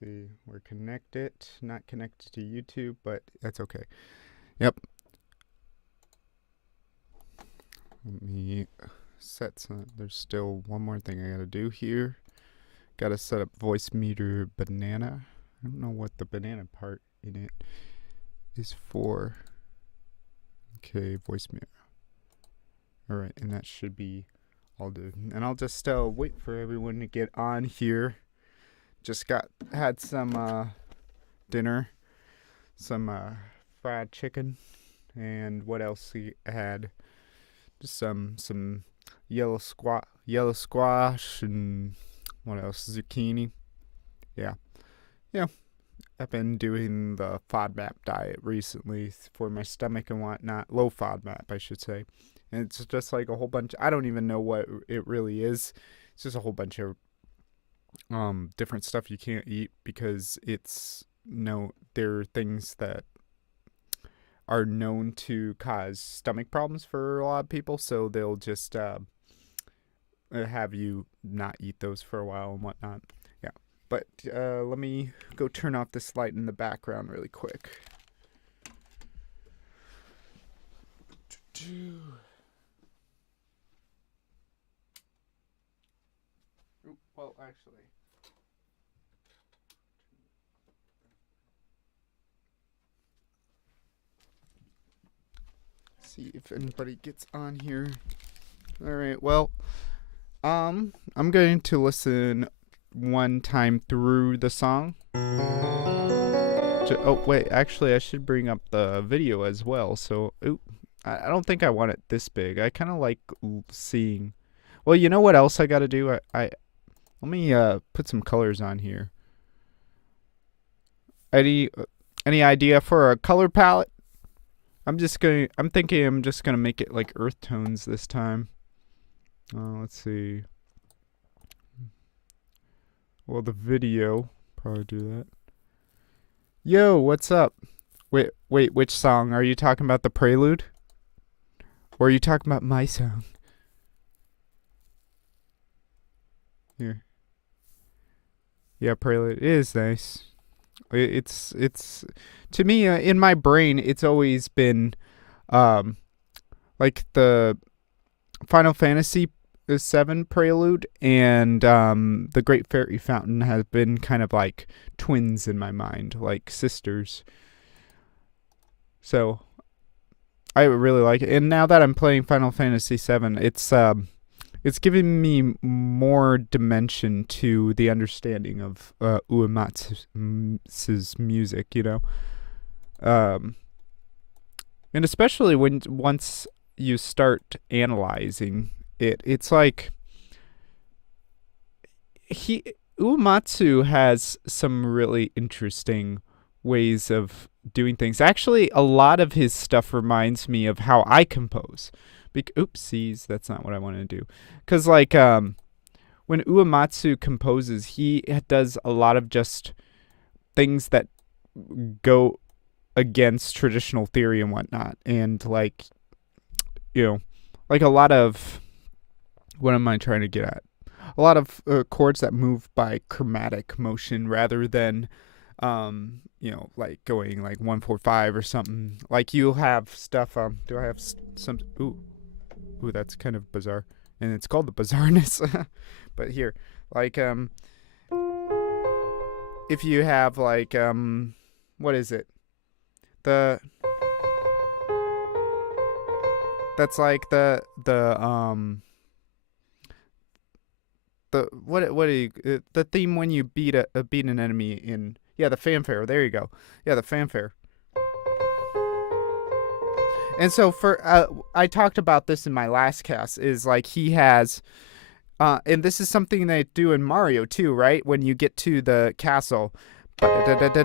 see. We're connected. Not connected to YouTube, but that's okay. Yep. Let me set some. There's still one more thing I gotta do here. Gotta set up voice meter banana. I don't know what the banana part in it is for. Okay, voice meter. Alright, and that should be all done. And I'll just wait for everyone to get on here. Just had some dinner, some fried chicken, and what else we had? Just some yellow squash, and what else? Zucchini. Yeah. I've been doing the FODMAP diet recently for my stomach and whatnot. Low FODMAP, I should say. And it's just like a whole bunch. I don't even know what it really is. It's just a whole bunch of different stuff you can't eat because there are things that are known to cause stomach problems for a lot of people. So they'll just have you not eat those for a while and whatnot. Yeah. But let me go turn off this light in the background really quick. Well, actually. See if anybody gets on here. Alright, well, I'm going to listen one time through the song. Oh, wait, actually, I should bring up the video as well. So, I don't think I want it this big. I kind of like seeing. Well, you know what else I got to do? Let me put some colors on here. Any idea for a color palette? I'm thinking I'm just gonna make it like earth tones this time. Let's see. Well, the video probably do that. Yo, what's up? Wait, which song? Are you talking about the Prelude? Or are you talking about my song? Here. Yeah, Prelude is nice. It's to me in my brain it's always been like the Final Fantasy 7 Prelude and the Great Fairy Fountain have been kind of like twins in my mind, like sisters. So I really like it. And now that I'm playing Final Fantasy 7, it's giving me more dimension to the understanding of Uematsu's music, you know. And especially once you start analyzing it, it's like Uematsu has some really interesting ways of doing things. Actually, a lot of his stuff reminds me of how I compose. Oopsies, that's not what I want to do. Because, like, when Uematsu composes, he does a lot of just things that go against traditional theory and whatnot. And, like, you know, like a lot of, what am I trying to get at? A lot of chords that move by chromatic motion rather than, you know, like going like 1-4-5 or something. Like you'll have stuff, do I have some, ooh, that's kind of bizarre. And it's called the bizarreness. But here, like, if you have like, what is it? That's like the theme when you beat an enemy in, yeah, the fanfare. There you go. Yeah, the fanfare. And so I talked about this in my last cast, is like he has, and this is something they do in Mario too, right? When you get to the castle, right?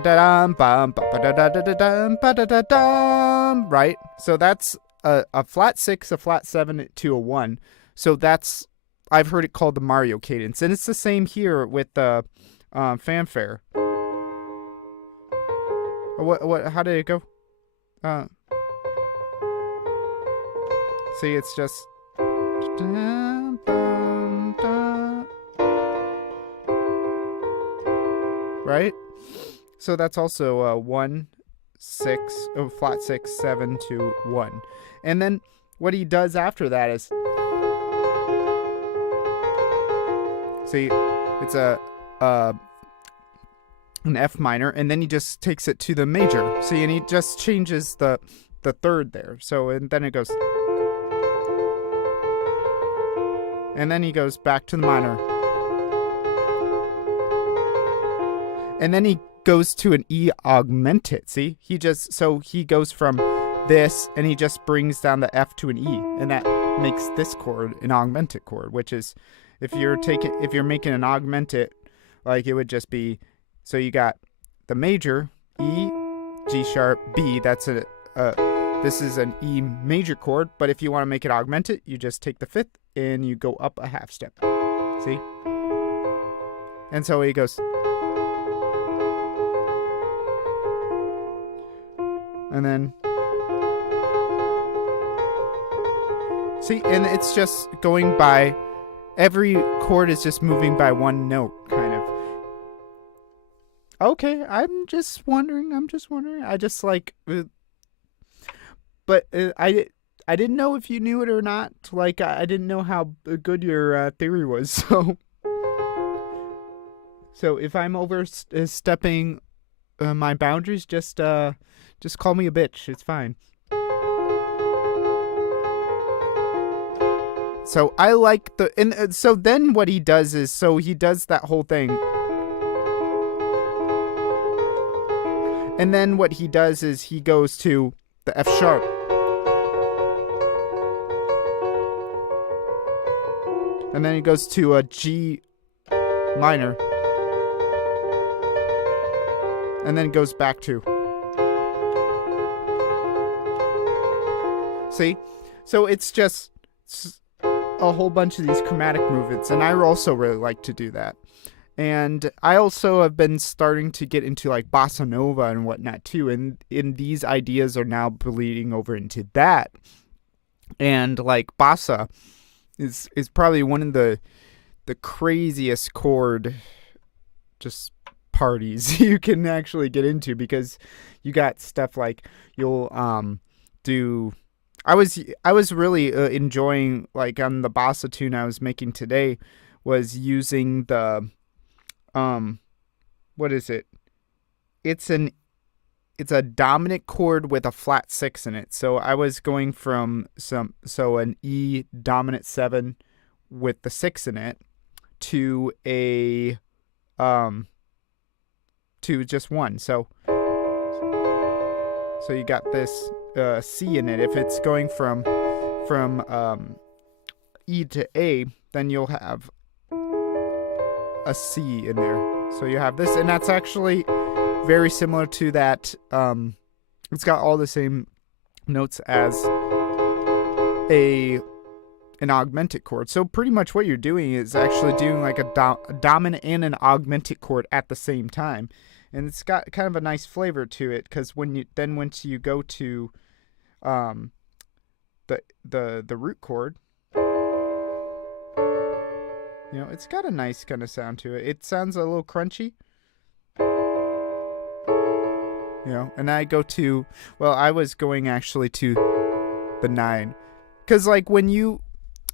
So that's a flat 6, a flat 7 to a 1. So that's, I've heard it called the Mario cadence, and it's the same here with the fanfare. What? How did it go? See, it's just, right? So that's also 1, 6, flat 6, 7 to 1. And then what he does after that is, see, it's an F minor, and then he just takes it to the major. See, and he just changes the third there. So, and then it goes, and then he goes back to the minor, and then he goes to an E augmented. See, he goes from this, and he just brings down the F to an E, and that makes this chord an augmented chord, which is, if you're making an augmented, like, it would just be, so you got the major, E, G sharp, B. That's this is an E major chord, but if you want to make it augmented, you just take the fifth and you go up a half step. See? And so he goes, and then, see, and it's just going by, every chord is just moving by one note, kind of. Okay, I'm just wondering. I just like, but I didn't know if you knew it or not. Like, I didn't know how good your theory was. So if I'm overstepping my boundaries, just call me a bitch. It's fine. So I like so then what he does is, so he does that whole thing. And then what he does is he goes to the F sharp. And then he goes to a G minor. And then goes back to. See? So it's just a whole bunch of these chromatic movements. And I also really like to do that. And I also have been starting to get into like bossa nova and whatnot too, and these ideas are now bleeding over into that. And like bossa is probably one of the craziest chord just parties you can actually get into, because you got stuff like you'll do. I was really enjoying, like, on the bossa tune I was making today, was using the what is it? It's a dominant chord with a flat 6 in it. So I was going from an E dominant 7 with the 6 in it to a to just 1. So you got this C in it. If it's going from E to A, then you'll have a C in there. So you have this, and that's actually very similar to that. It's got all the same notes as an augmented chord. So pretty much what you're doing is actually doing like a dominant and an augmented chord at the same time, and it's got kind of a nice flavor to it, because once you go to the root chord, you know, it's got a nice kind of sound to it. It sounds a little crunchy. You know, and I go to, well, I was going actually to the 9. Because, like, when you're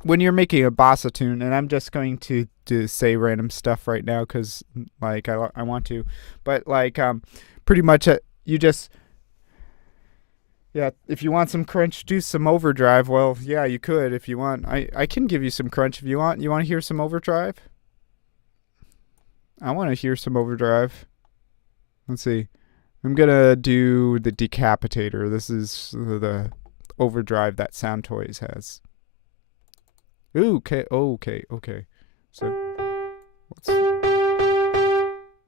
making a bossa tune, and I'm just going to say random stuff right now because, like, I want to. But, like, pretty much you just, yeah, if you want some crunch, do some overdrive. Well, yeah, you could if you want. I can give you some crunch if you want. You want to hear some overdrive? I want to hear some overdrive. Let's see. I'm going to do the decapitator. This is the overdrive that Sound Toys has. Ooh, okay. So,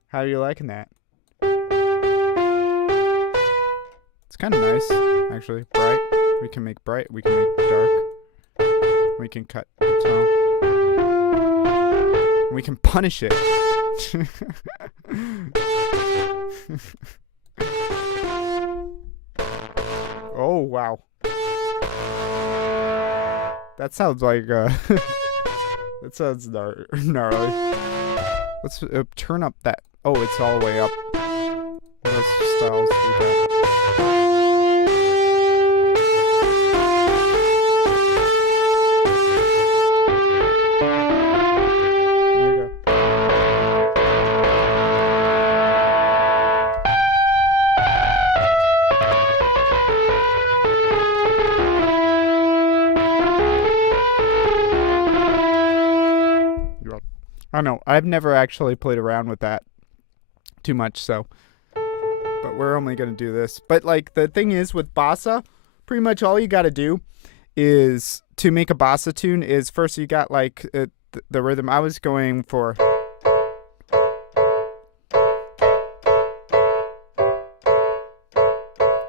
how are you liking that? It's kind of nice, actually. Bright. We can make bright. We can make dark. We can cut the tone. We can punish it. Oh, wow. That sounds like, that sounds gnarly. Let's turn up that. Oh, it's all the way up. What else styles we got? There you go. I don't know. I've never actually played around with that too much, so. But we're only going to do this. But, like, the thing is with bossa, pretty much all you got to do is to make a bossa tune is first you got, like, the rhythm. I was going for.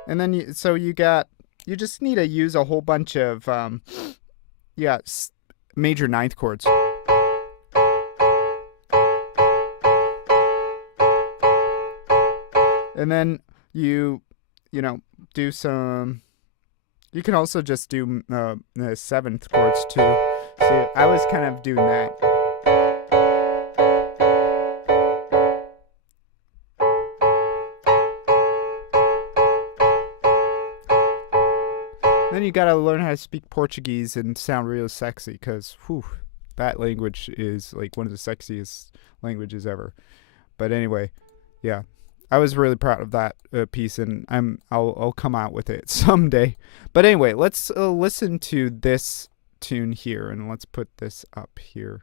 And then, you just need to use a whole bunch of, major ninth chords. And then you do some. You can also just do the seventh chords too. See, I was kind of doing that. Then you gotta learn how to speak Portuguese and sound real sexy, because that language is like one of the sexiest languages ever. But anyway, yeah. I was really proud of that piece, and I'll come out with it someday. But anyway, let's listen to this tune here, and let's put this up here.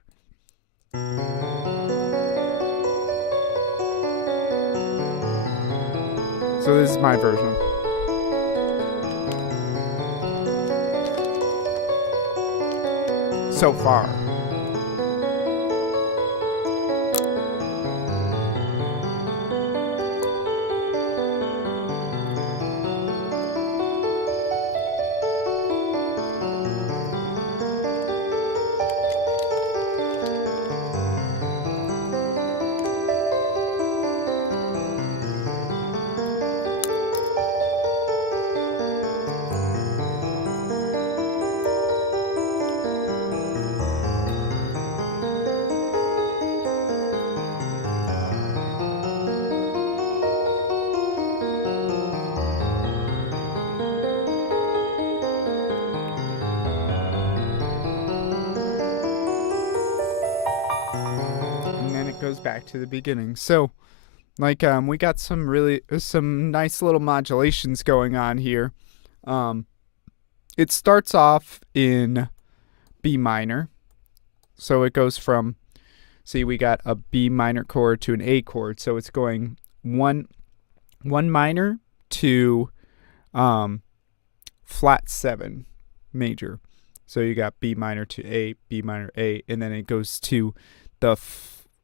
So this is my version. So far. Goes back to the beginning. So, like, we got some nice little modulations going on here. It starts off in B minor. So it goes from, see, we got a B minor chord to an A chord. So it's going one minor to flat 7 major. So you got B minor to A, B minor A, and then it goes to the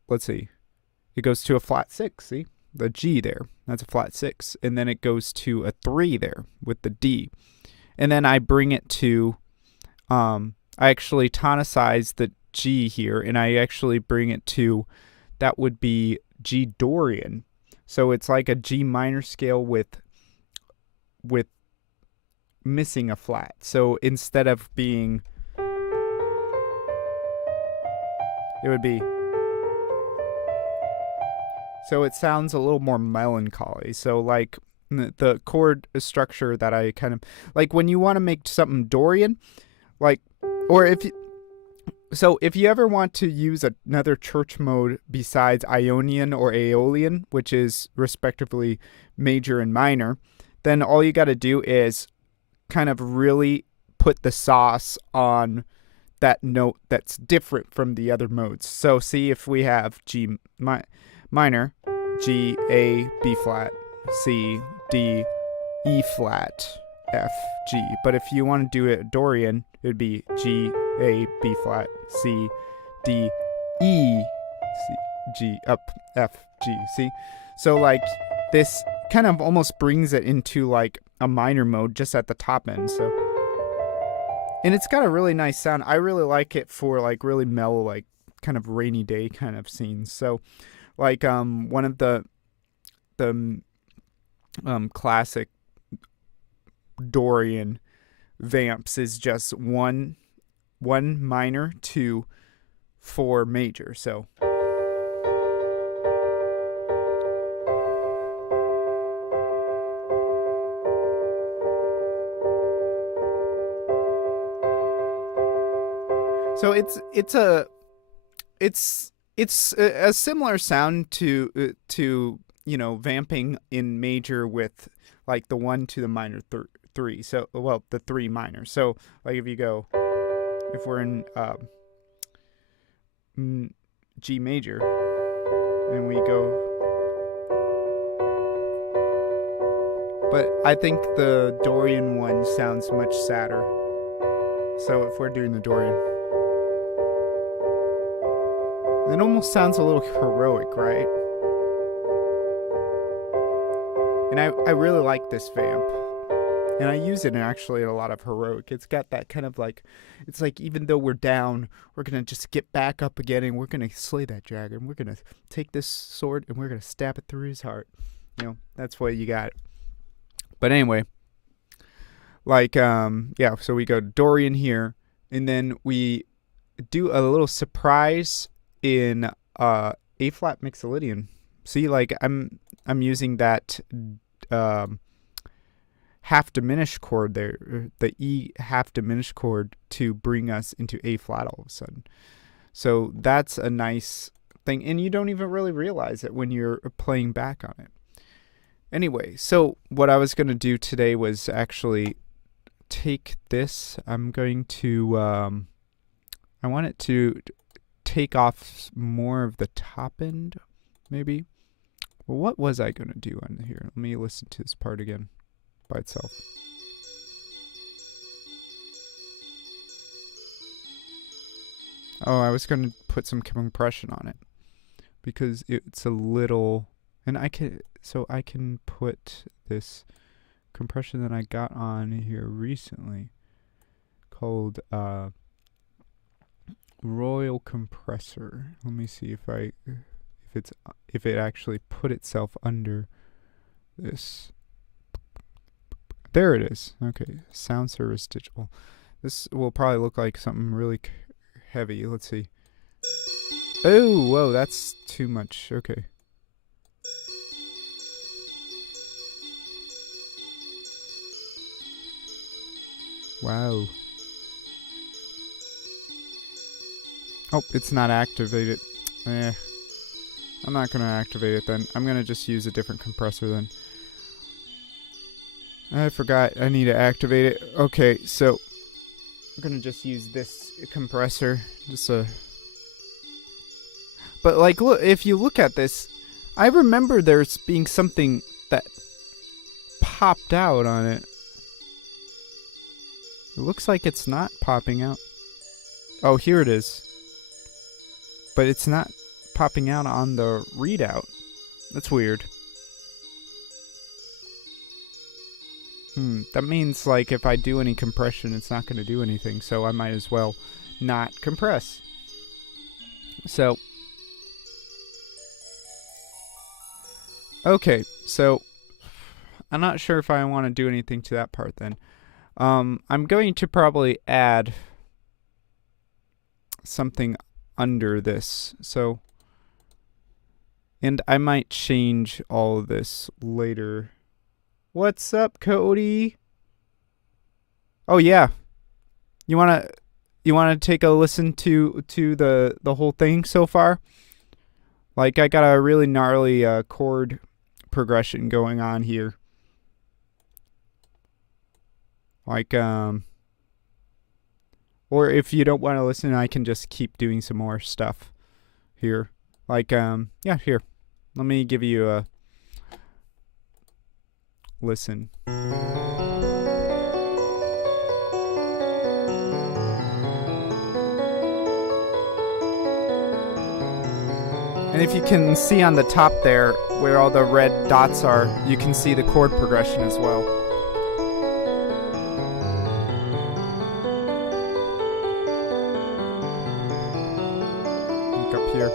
let's see, it goes to a flat 6, see? The G there, that's a flat 6. And then it goes to a 3 there with the D. And then I bring it to, I actually tonicize the G here, and I actually bring it to, that would be G Dorian. So it's like a G minor scale with missing a flat. So instead of being, it would be, so it sounds a little more melancholy. So like the chord structure that I kind of like when you want to make something Dorian, like, or if you ever want to use another church mode besides Ionian or Aeolian, which is respectively major and minor, then all you got to do is kind of really put the sauce on that note that's different from the other modes. So see if we have G minor, G, A, B flat, C, D, E flat, F, G. But if you want to do it Dorian, it would be G, A, B flat, C, D, E, C, G, up, F, G. See? So like this kind of almost brings it into like a minor mode just at the top end. So, and it's got a really nice sound. I really like it for like really mellow, like kind of rainy day kind of scenes. So like one of the classic Dorian vamps is just one minor to 4 major. So So it's a similar sound to vamping in major with like the 1 to the minor 3. So well, the 3 minor. So like if we're in G major and we go, but I think the Dorian one sounds much sadder. So if we're doing the Dorian, it almost sounds a little heroic, right? And I really like this vamp. And I use it actually in a lot of heroic. It's got that kind of like, it's like even though we're down, we're going to just get back up again and we're going to slay that dragon. We're going to take this sword and we're going to stab it through his heart. That's why you got it. But anyway, like, so we go Dorian here and then we do a little surprise in A flat mixolydian. See, like I'm using that half diminished chord there, the E half diminished chord, to bring us into A flat all of a sudden. So that's a nice thing, and you don't even really realize it when you're playing back on it. Anyway, so what I was going to do today was actually take this. I'm going to I want it to take off more of the top end, maybe. Well, what was I going to do on here? Let me listen to this part again by itself. Oh, I was going to put some compression on it because it's a little, and I can put this compression that I got on here recently called Royal Compressor. Let me see if it actually put itself under this. There it is. Okay, Sound Service Digital. This will probably look like something really heavy. Let's see. Oh, whoa, that's too much. Okay. Wow. Oh, it's not activated. I'm not going to activate it then. I'm going to just use a different compressor then. I forgot I need to activate it. Okay, so I'm going to just use this compressor. But like, look, if you look at this, I remember there's being something that popped out on it. It looks like it's not popping out. Oh, here it is. But it's not popping out on the readout. That's weird. That means like if I do any compression, it's not going to do anything. So I might as well not compress. So, okay. So I'm not sure if I want to do anything to that part then. I'm going to probably add something under this. So, and I might change all of this later. What's up, Cody? Oh yeah. You wanna take a listen to the whole thing so far? Like I got a really gnarly chord progression going on here. Like or if you don't want to listen, I can just keep doing some more stuff here. Like yeah, here. Let me give you a listen. And if you can see on the top there where all the red dots are, you can see the chord progression as well. Look up here.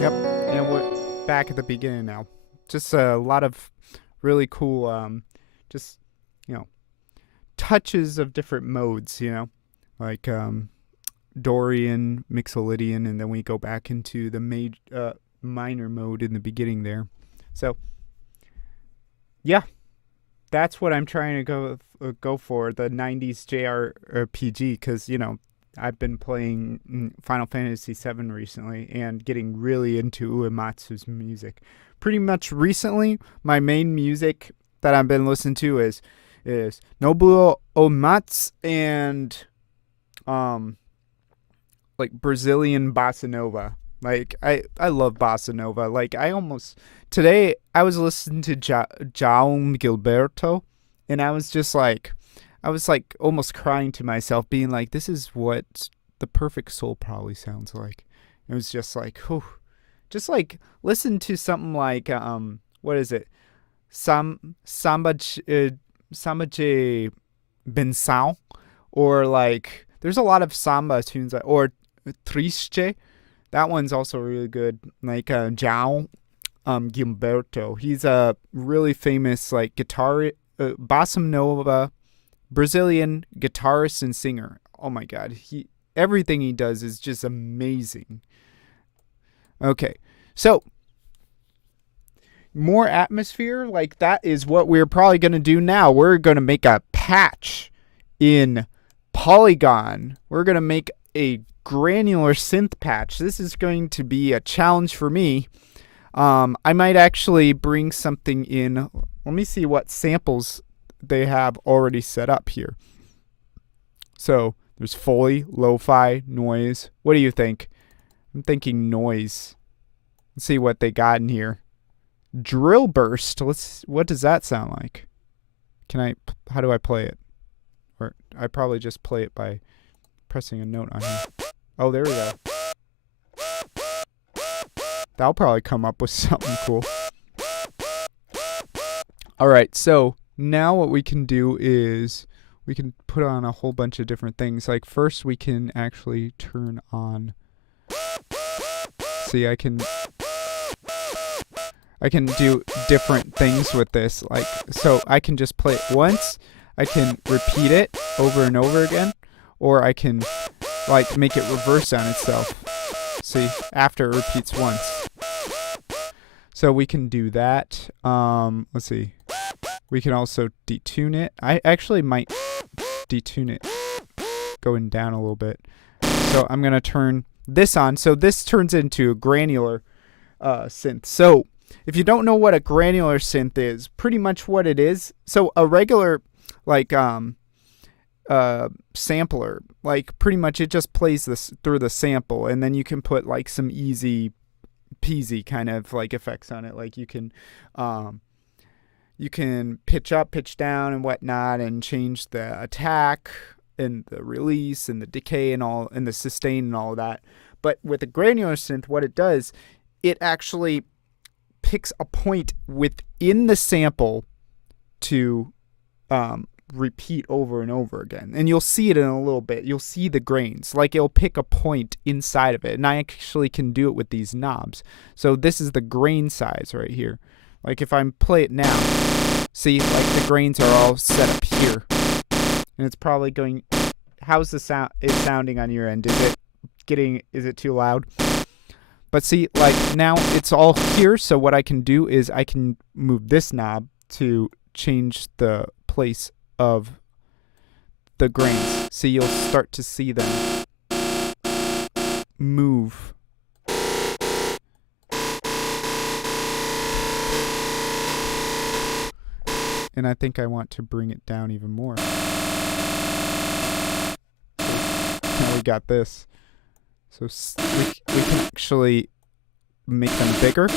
Yep, and we're back at the beginning now. Just a lot of really cool, just you know, touches of different modes. Like Dorian, Mixolydian, and then we go back into the minor mode in the beginning there. So yeah, that's what I'm trying to go for, the 90s JRPG, because I've been playing Final Fantasy VII recently and getting really into Uematsu's music. Pretty much recently, my main music that I've been listening to is Nobuo Uematsu and like Brazilian bossa nova. Like I love bossa nova. Like today I was listening to Jaume Gilberto, and I was like almost crying to myself, being like, this is what the perfect soul probably sounds like. It was just like, whew. Just like listen to something like what is it? Samba de Benção, or like there's a lot of samba tunes, or Triste. That one's also really good. Like João Gilberto. He's a really famous like guitar bossa nova Brazilian guitarist and singer. Oh my god, everything he does is just amazing. Okay, so more atmosphere, like that is what we're probably going to do now. We're going to make a patch in Polygon. We're going to make a granular synth patch. This is going to be a challenge for me. I might actually bring something in. Let me see what samples they have already set up here. So there's Foley, Lo-Fi, Noise. What do you think? I'm thinking Noise. Let's see what they got in here. Drill Burst. What does that sound like? How do I play it? Or I probably just play it by pressing a note on here. Oh, there we go. That'll probably come up with something cool. Alright, so now what we can do is we can put on a whole bunch of different things. Like first we can actually turn on. See, I can do different things with this. Like, so I can just play it once. I can repeat it over and over again, or I can like make it reverse on itself. See, after it repeats once. So we can do that. Let's see. We can also detune it. I actually might detune it, going down a little bit. So I'm gonna turn this on. So this turns into a granular synth. So if you don't know what a granular synth is, pretty much what it is. So a regular like sampler, like pretty much it just plays this through the sample, and then you can put like some easy peasy kind of like effects on it. Like you can pitch up, pitch down, and whatnot, and change the attack and the release and the decay and all, and the sustain and all of that. But with a granular synth, what it does, it actually picks a point within the sample to repeat over and over again. And you'll see it in a little bit. You'll see the grains. Like it'll pick a point inside of it. And I actually can do it with these knobs. So this is the grain size right here. Like if I play it now, see, like the grains are all set up here. And it's probably going, how's the sound is sounding on your end? Is it too loud? But see, like now it's all here. So what I can do is I can move this knob to change the place of the grains. So you'll start to see them move. And I think I want to bring it down even more. Now we got this. So we can actually make them bigger.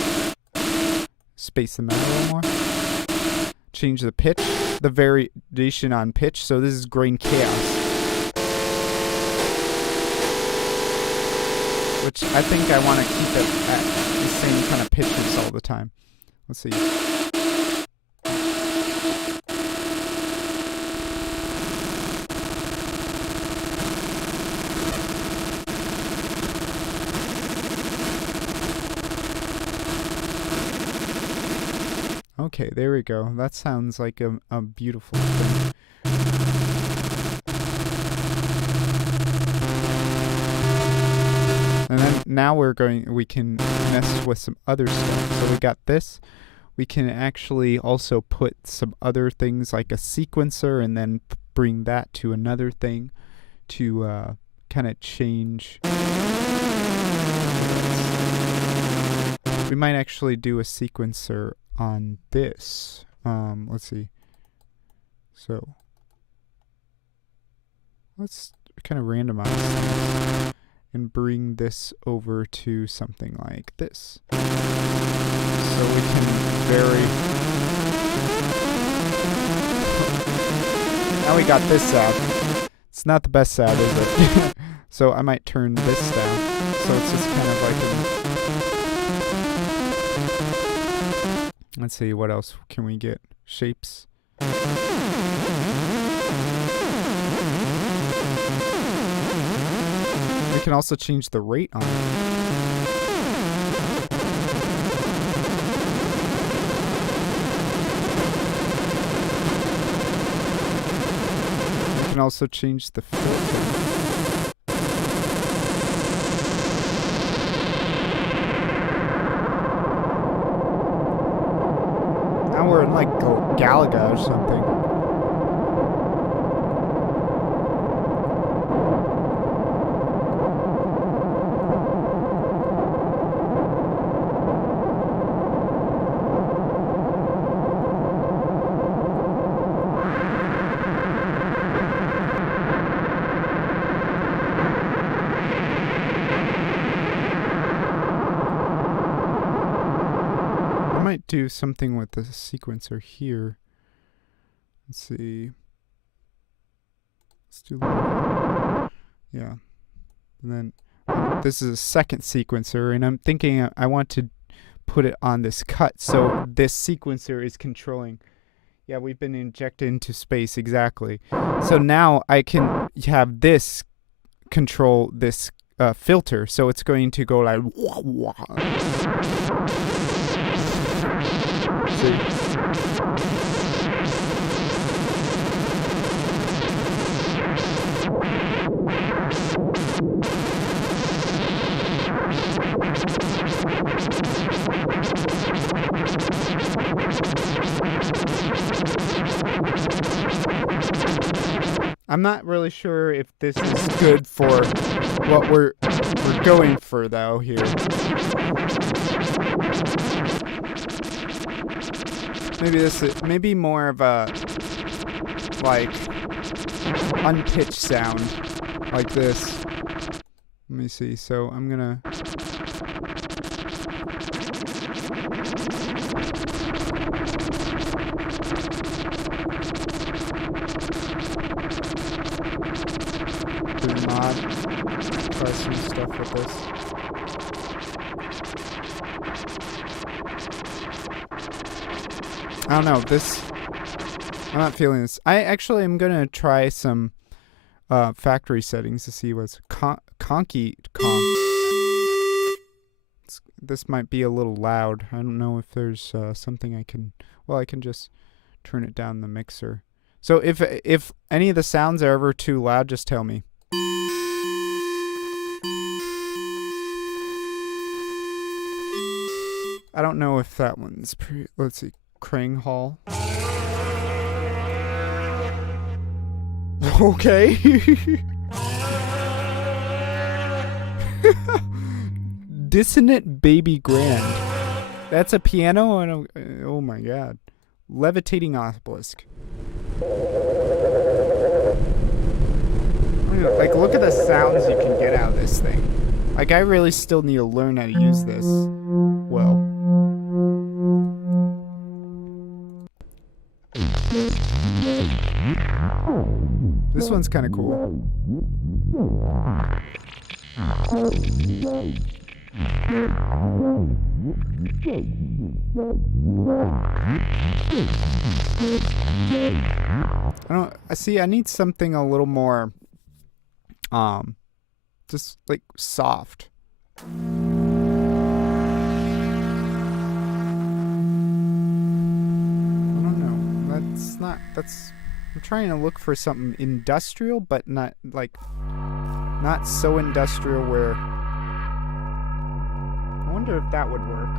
Space them out a little more. Change the pitch, the variation on pitch. So this is grain chaos, which I think I want to keep it at the same kind of pitches all the time. Let's see. Okay, there we go. That sounds like a beautiful thing. And then now we can mess with some other stuff. So we got this. We can actually also put some other things like a sequencer and then bring that to another thing to kind of change. We might actually do a sequencer on this. Let's see. So let's kind of randomize things and bring this over to something like this. So we can vary. Now we got this sound. It's not the best sound, is it? So I might turn this down. So it's just kind of like let's see, what else can we get? Shapes. We can also change the rate on it. We can also change the filter. Now we're in like Galaga or something. Do something with the sequencer here. Let's see. Let's do that. Yeah. And then this is a second sequencer, and I'm thinking I want to put it on this cut, so this sequencer is controlling. Yeah, we've been injected into space, exactly. So now I can have this control this filter, so it's going to go like wah, wah. See? I'm not really sure if this is good for what we're going for though here. Maybe this is more of a like unpitched sound like this. Let me see. So I'm gonna try some stuff with this. I don't know, I'm not feeling this. I actually am going to try some factory settings to see what's conky. This might be a little loud. I don't know if there's something I can just turn it down in the mixer. So if any of the sounds are ever too loud, just tell me. I don't know if that one's let's see. Krang Hall. Okay. Dissonant Baby Grand. That's a piano? Oh my god. Levitating Obelisk. Like, look at the sounds you can get out of this thing. Like, I really still need to learn how to use this well. This one's kind of cool. I need something a little more just like soft. That's... I'm trying to look for something industrial, but not, like... Not so industrial where... I wonder if that would work.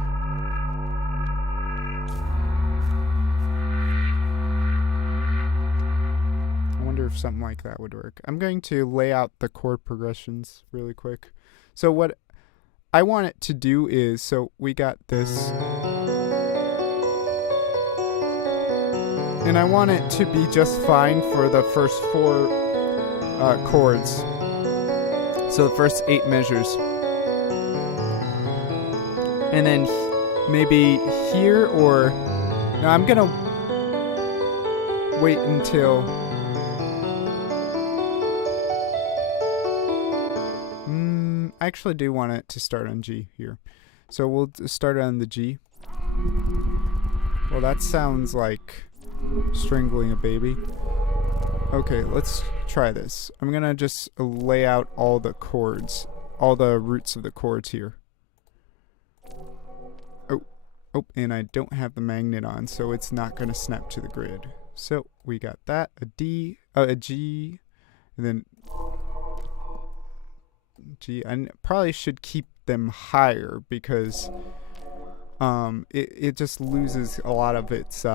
I wonder if something like that would work. I'm going to lay out the chord progressions really quick. So what I want it to do is... So we got this... And I want it to be just fine for the first 4 chords. So the first 8 measures. And then maybe here or... No, I'm gonna wait until... I actually do want it to start on G here. So we'll start on the G. Well, that sounds like... strangling a baby. Okay, let's try this. I'm gonna just lay out all the chords, all the roots of the chords here. Oh, and I don't have the magnet on, so it's not gonna snap to the grid. So we got that, a D, a G, and then G. I probably should keep them higher because it just loses a lot of its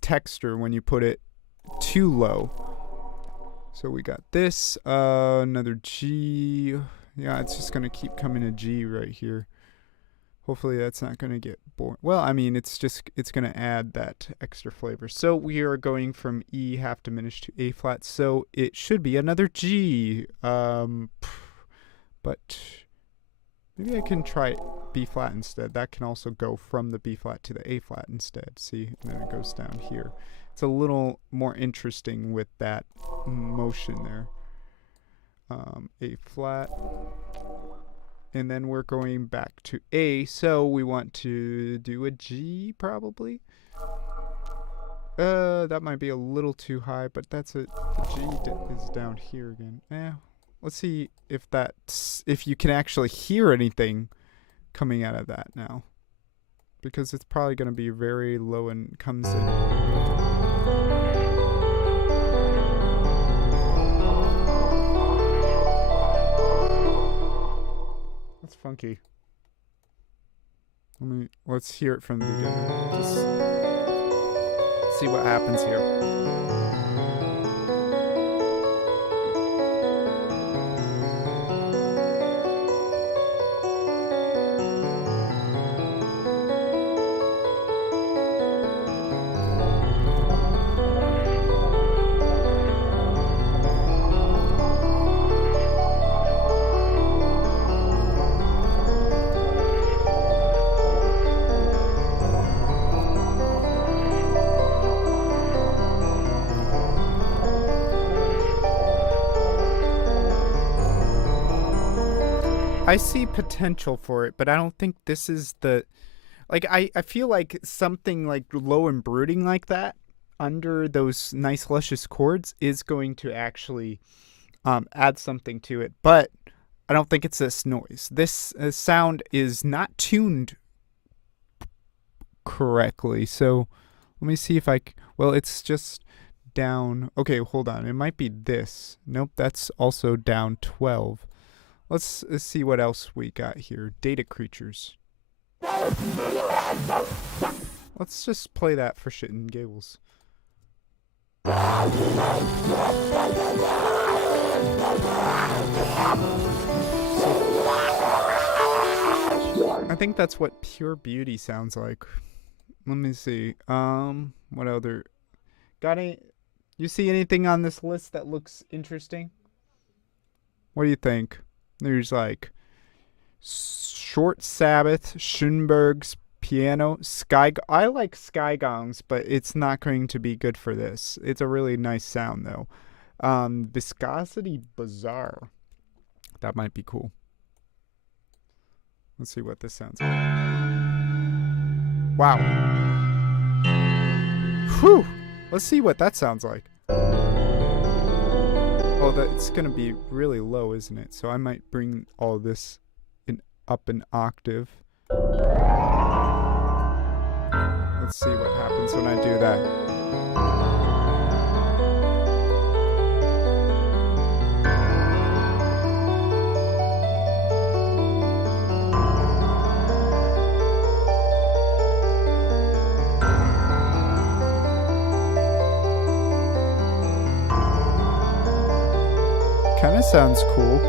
texture when you put it too low. So we got this, another G. Yeah, it's just gonna keep coming to G right here. Hopefully that's not gonna get boring. Well, I mean, it's gonna add that extra flavor. So we are going from E half diminished to A flat. So it should be another G. But maybe I can try B flat instead. That can also go from the B flat to the A flat instead. See, and then it goes down here. It's a little more interesting with that motion there. A flat. And then we're going back to A. So we want to do a G probably. That might be a little too high, but that's it. The G is down here again. Let's see if you can actually hear anything coming out of that now, because it's probably going to be very low and comes in. That's funky. Let's hear it from the beginning. Just see what happens here. I see potential for it, but I don't think this is the... Like, I feel like something like low and brooding like that under those nice luscious chords is going to actually add something to it. But I don't think it's this noise. This sound is not tuned correctly. So let me see if well, it's just down... Okay, hold on. It might be this. Nope, that's also down 12. Let's see what else we got here. Data creatures. Let's just play that for shit and giggles. I think that's what pure beauty sounds like. Let me see. What other... Got any... You see anything on this list that looks interesting? What do you think? There's like Short Sabbath, Schoenberg's piano, I like sky gongs, but it's not going to be good for this. It's a really nice sound though. Viscosity Bazaar. That might be cool. Let's see what this sounds like. Wow. Whew. Let's see what that sounds like. Oh, that's going to be really low, isn't it? So I might bring all this up an octave. Let's see what happens when I do that. Kind of sounds cool.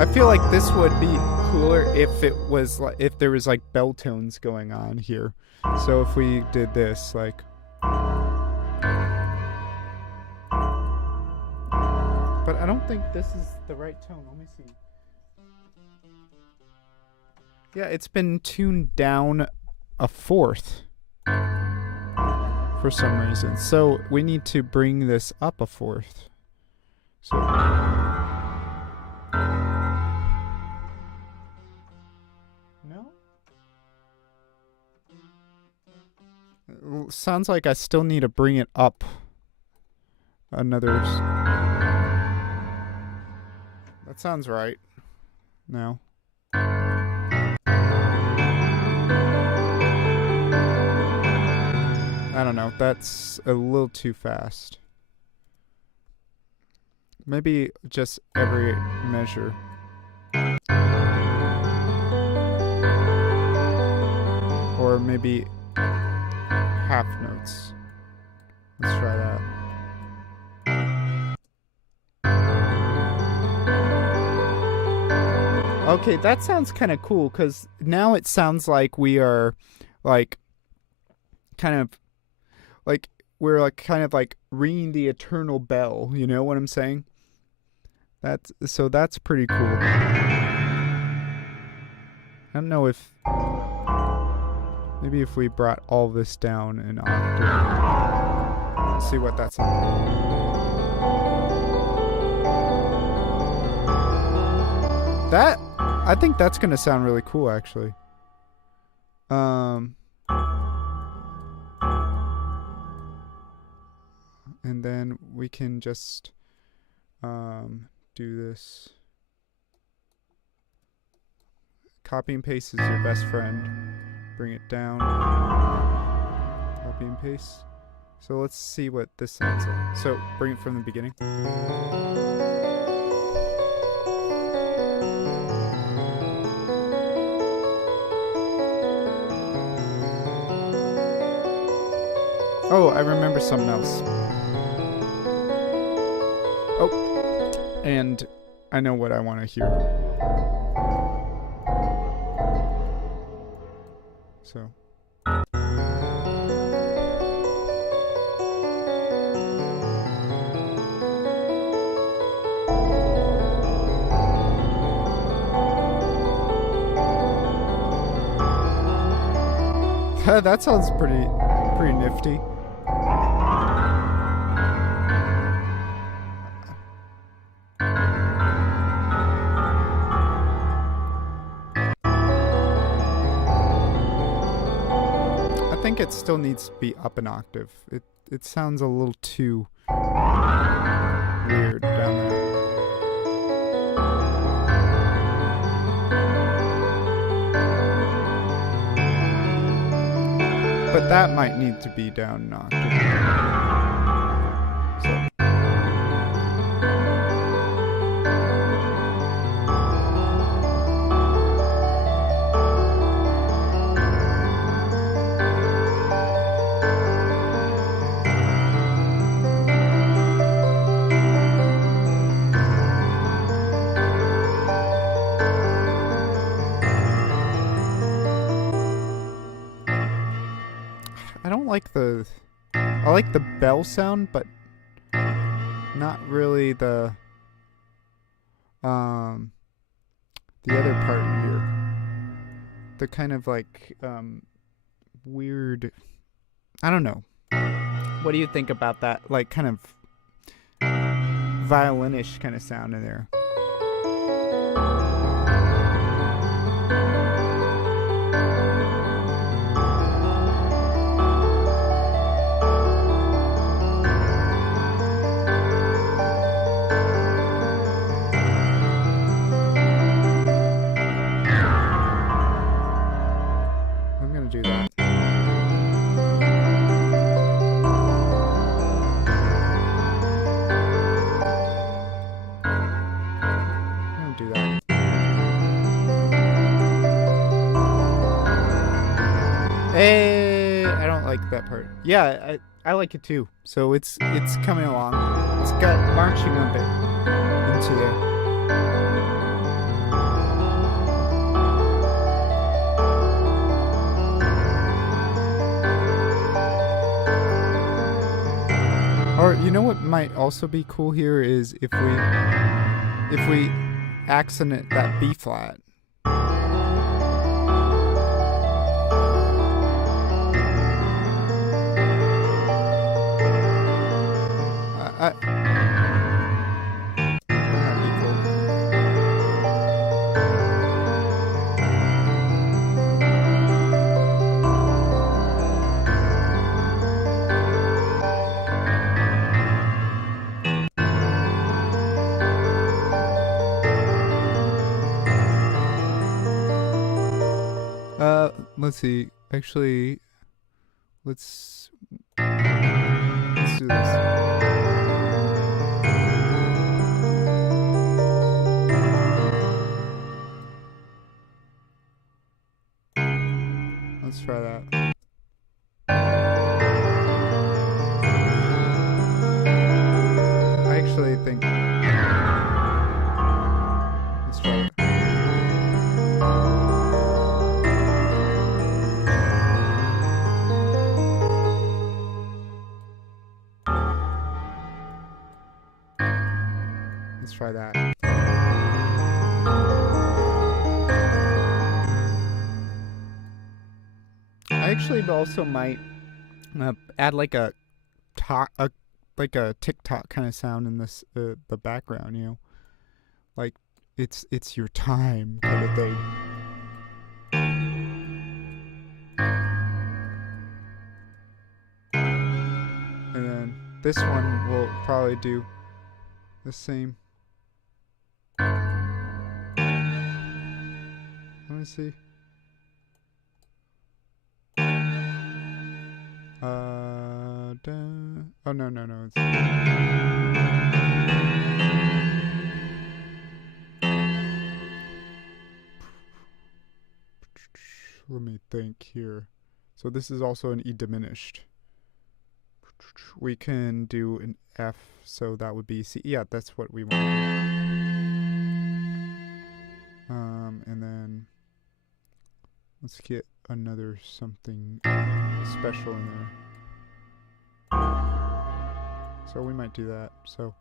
I feel like this would be cooler if it was like if there was like bell tones going on here. So if we did this like, but I don't think this is the right tone. Let me see. Yeah, it's been tuned down a fourth for some reason. So we need to bring this up a fourth. So no? It sounds like I still need to bring it up another. That sounds right. No. I don't know. That's a little too fast. Maybe just every measure. Or maybe half notes. Let's try that. Okay, that sounds kind of cool because now it sounds like we are like kind of like we're like kind of like ringing the eternal bell, you know what I'm saying? That's pretty cool. I don't know if maybe if we brought all this down an octave. Let's see what that sounds like. That I think that's gonna sound really cool actually. And then we can just do this. Copy and paste is your best friend. Bring it down. Copy and paste. So let's see what this sounds like. So bring it from the beginning. Oh, I remember something else. Oh, and I know what I want to hear. So. That sounds pretty nifty. I think it still needs to be up an octave. It sounds a little too weird down there. But that might need to be down an octave. So. I like the bell sound, but not really the other part here. The kind of like weird, I don't know. What do you think about that? Like kind of violinish kind of sound in there. Hey, I don't like that part. Yeah, I like it too. So it's coming along. It's got marching a bit into there. Or you know what might also be cool here is if we accent that B flat. That might be cool. Let's see. Actually, let's do this. Let's try that. I actually think. Let's try it. Let's try that. I actually also might add like a like a TikTok kind of sound in this the background, you know, like it's your time kind of thing. And then this one will probably do the same. Let me see. Oh no. It's let me think here. So this is also an E diminished. We can do an F, so that would be C. Yeah, that's what we want. And then let's get another something special in there. So we might do that. So.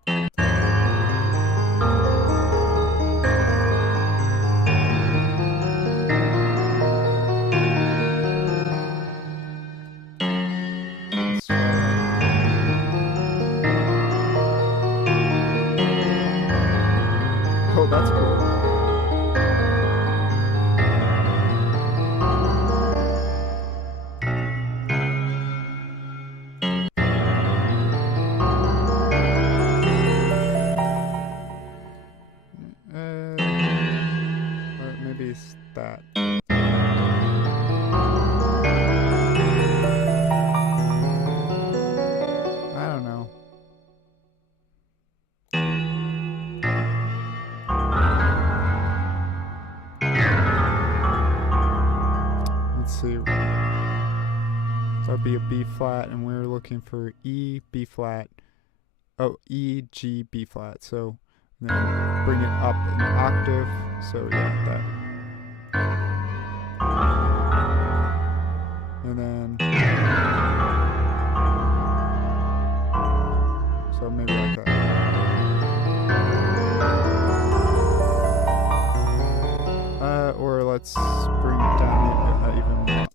Oh, that's cool. Maybe it's that. I don't know. Let's see. That would be a B flat, and we're looking for E, B flat. Oh, E, G, B flat. So then bring it up an octave. So yeah, that. And then. So maybe like that. Or let's bring it down even more.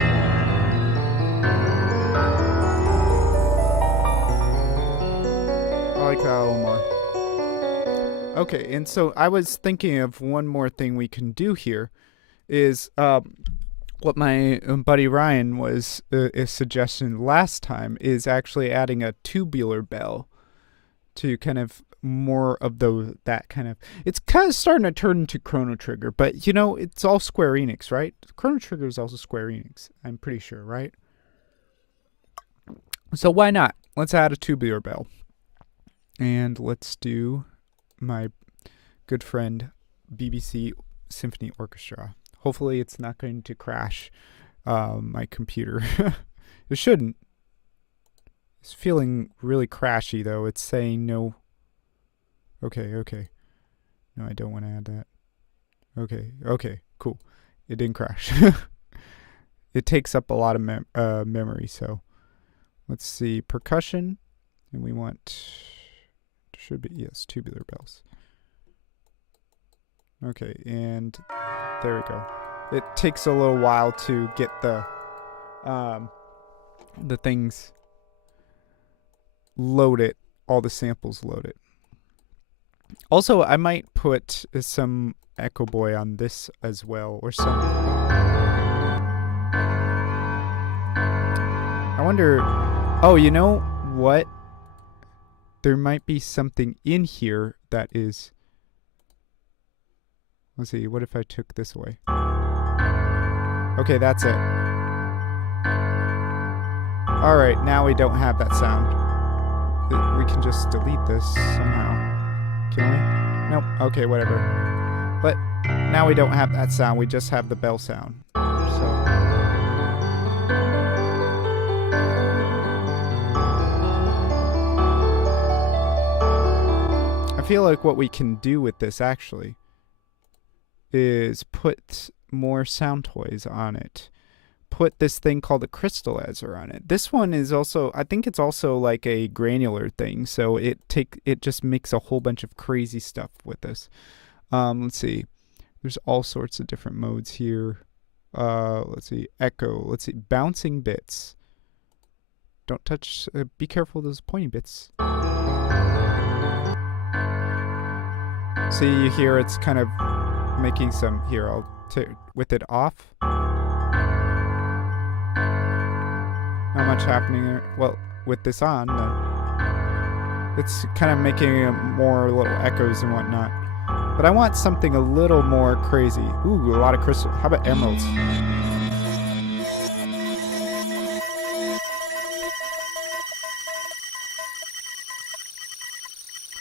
I like that a little more. Okay, and so I was thinking of one more thing we can do here is what my buddy Ryan was suggesting last time is actually adding a tubular bell to kind of more of that kind of. It's kind of starting to turn into Chrono Trigger, but you know it's all Square Enix, right? Chrono Trigger is also Square Enix, I'm pretty sure, right? So why not? Let's add a tubular bell, and let's do my good friend BBC Symphony Orchestra. Hopefully, it's not going to crash my computer. It shouldn't. It's feeling really crashy though. It's saying no. Okay, okay. No, I don't want to add that. Okay, okay, cool. It didn't crash. It takes up a lot of memory, so let's see. Percussion, and we want, should be, yes, tubular bells. Okay, and there we go. It takes a little while to get the things loaded, all the samples loaded. Also, I might put some Echo Boy on this as well, or some. I wonder. Oh, you know what? There might be something in here that is. Let's see. What if I took this away? Okay, that's it. All right, now we don't have that sound. We can just delete this somehow. Can we? Nope. Okay, whatever. But now we don't have that sound. We just have the bell sound. So I feel like what we can do with this actually is put more sound toys on it. Put this thing called a crystallizer on it. This one is also, I think it's also like a granular thing, so it just makes a whole bunch of crazy stuff with this. Let's see. There's all sorts of different modes here. Let's see. Echo. Let's see. Bouncing bits. Don't touch. Be careful of those pointy bits. See, you hear it's kind of making some. Here, I'll with it off. Not much happening there. Well, with this on, it's kind of making more little echoes and whatnot. But I want something a little more crazy. Ooh, a lot of crystal. How about emeralds?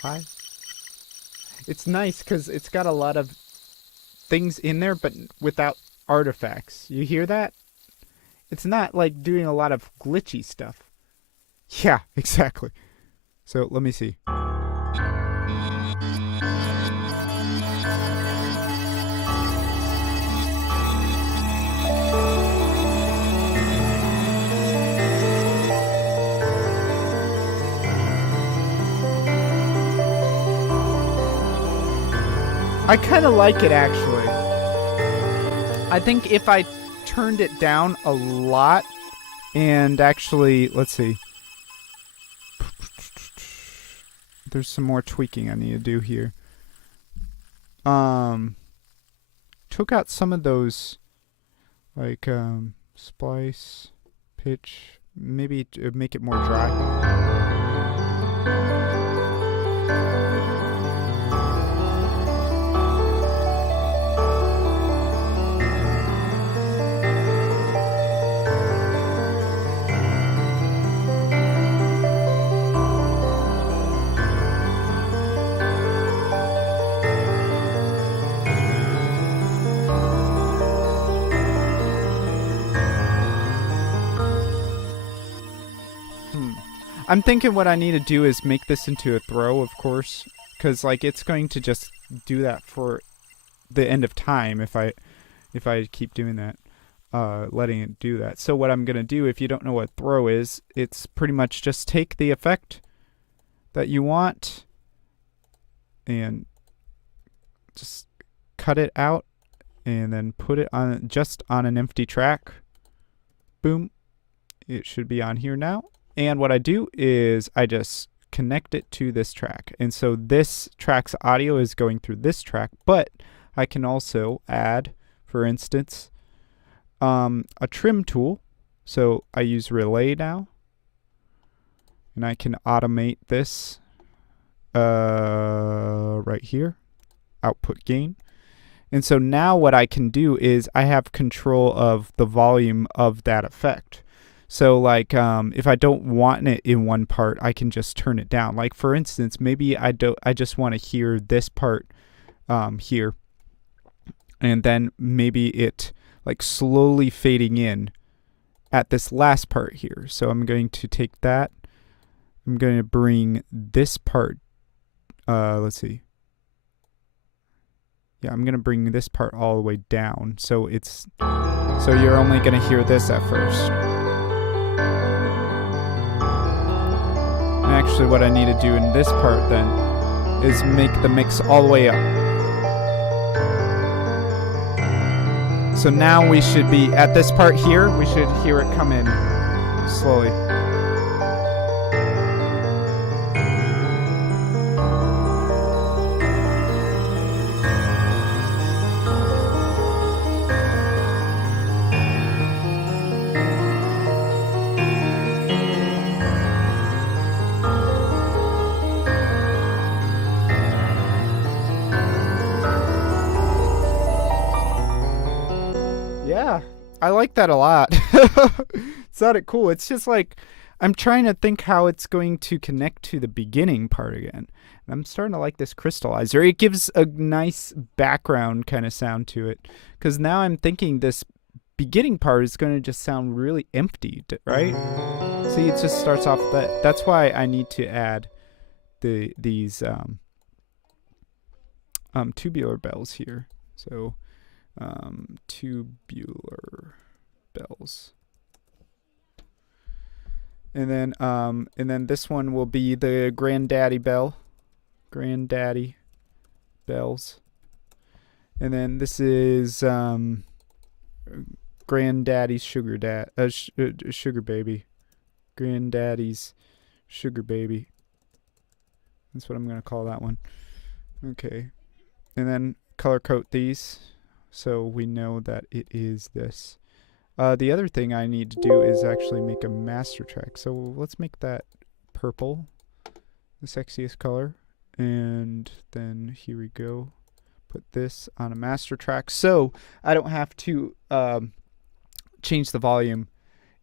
Hi. It's nice because it's got a lot of things in there, but without artifacts. You hear that? It's not like doing a lot of glitchy stuff. Yeah, exactly. So let me see. I kind of like it actually. I think if I turned it down a lot and actually, let's see. There's some more tweaking I need to do here. Took out some of those like splice, pitch, maybe to make it more dry. I'm thinking what I need to do is make this into a throw, of course, because like it's going to just do that for the end of time if I keep doing that, letting it do that. So what I'm gonna do, if you don't know what throw is, it's pretty much just take the effect that you want and just cut it out and then put it on just on an empty track. Boom, it should be on here now. And what I do is I just connect it to this track. And so this track's audio is going through this track, but I can also add, for instance, a trim tool. So I use relay now. And I can automate this right here, output gain. And so now what I can do is I have control of the volume of that effect. So like if I don't want it in one part, I can just turn it down. Like for instance, maybe I just want to hear this part here, and then maybe it like slowly fading in at this last part here. So I'm going to take that I'm going to bring this part, let's see. Yeah, I'm going to bring this part all the way down. So you're only going to hear this at first. And actually what I need to do in this part then is make the mix all the way up. So now we should be, at this part here, we should hear it come in slowly. Yeah, I like that a lot. Sounded cool. It's just like I'm trying to think how it's going to connect to the beginning part again. And I'm starting to like this crystallizer. It gives a nice background kind of sound to it. Because now I'm thinking this beginning part is going to just sound really empty, right? See, it just starts off that. That's why I need to add these tubular bells here. So tubular bells. And then this one will be the granddaddy bell. Granddaddy bells. And then this is granddaddy's sugar baby. Granddaddy's sugar baby. That's what I'm going to call that one. Okay. And then color code these so we know that it is this. The other thing I need to do is actually make a master track. So let's make that purple, the sexiest color. And then here we go. Put this on a master track so I don't have to change the volume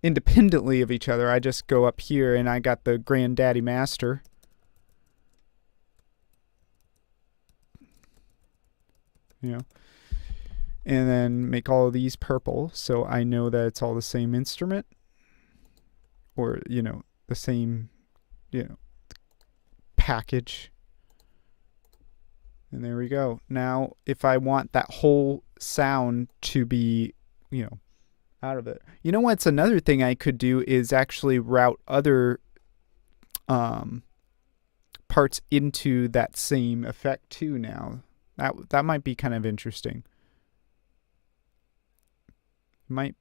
independently of each other. I just go up here and I got the granddaddy master. You know. And then make all of these purple so I know that it's all the same instrument, or the same package. And there we go. Now if I want that whole sound to be out of it, what's another thing I could do is actually route other parts into that same effect too. Now that might be kind of interesting. It might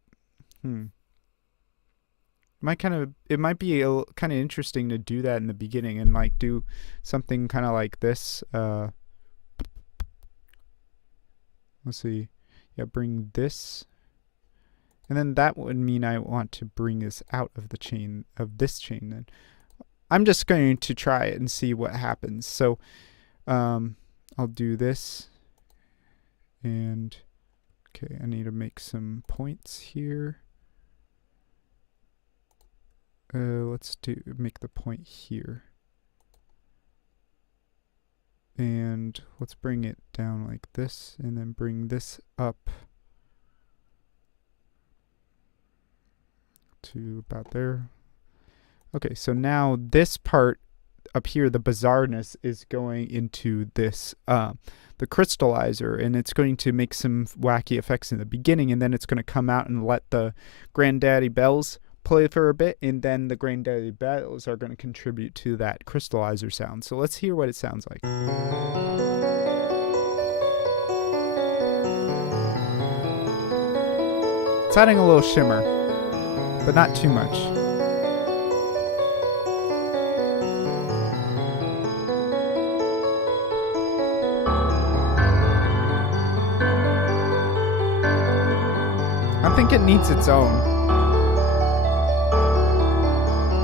be kind of interesting to do that in the beginning and like do something kind of like this. Let's see. Yeah, bring this. And then that would mean I want to bring this out of this chain then. I'm just going to try it and see what happens. So I'll do this. And okay, I need to make some points here. Let's make the point here. And let's bring it down like this, and then bring this up to about there. Okay, so now this part up here, the bizarreness, is going into this the crystallizer, and it's going to make some wacky effects in the beginning, and then it's going to come out and let the granddaddy bells play for a bit, and then the granddaddy bells are going to contribute to that crystallizer sound. So let's hear what it sounds like. It's adding a little shimmer, but not too much. I think it needs its own.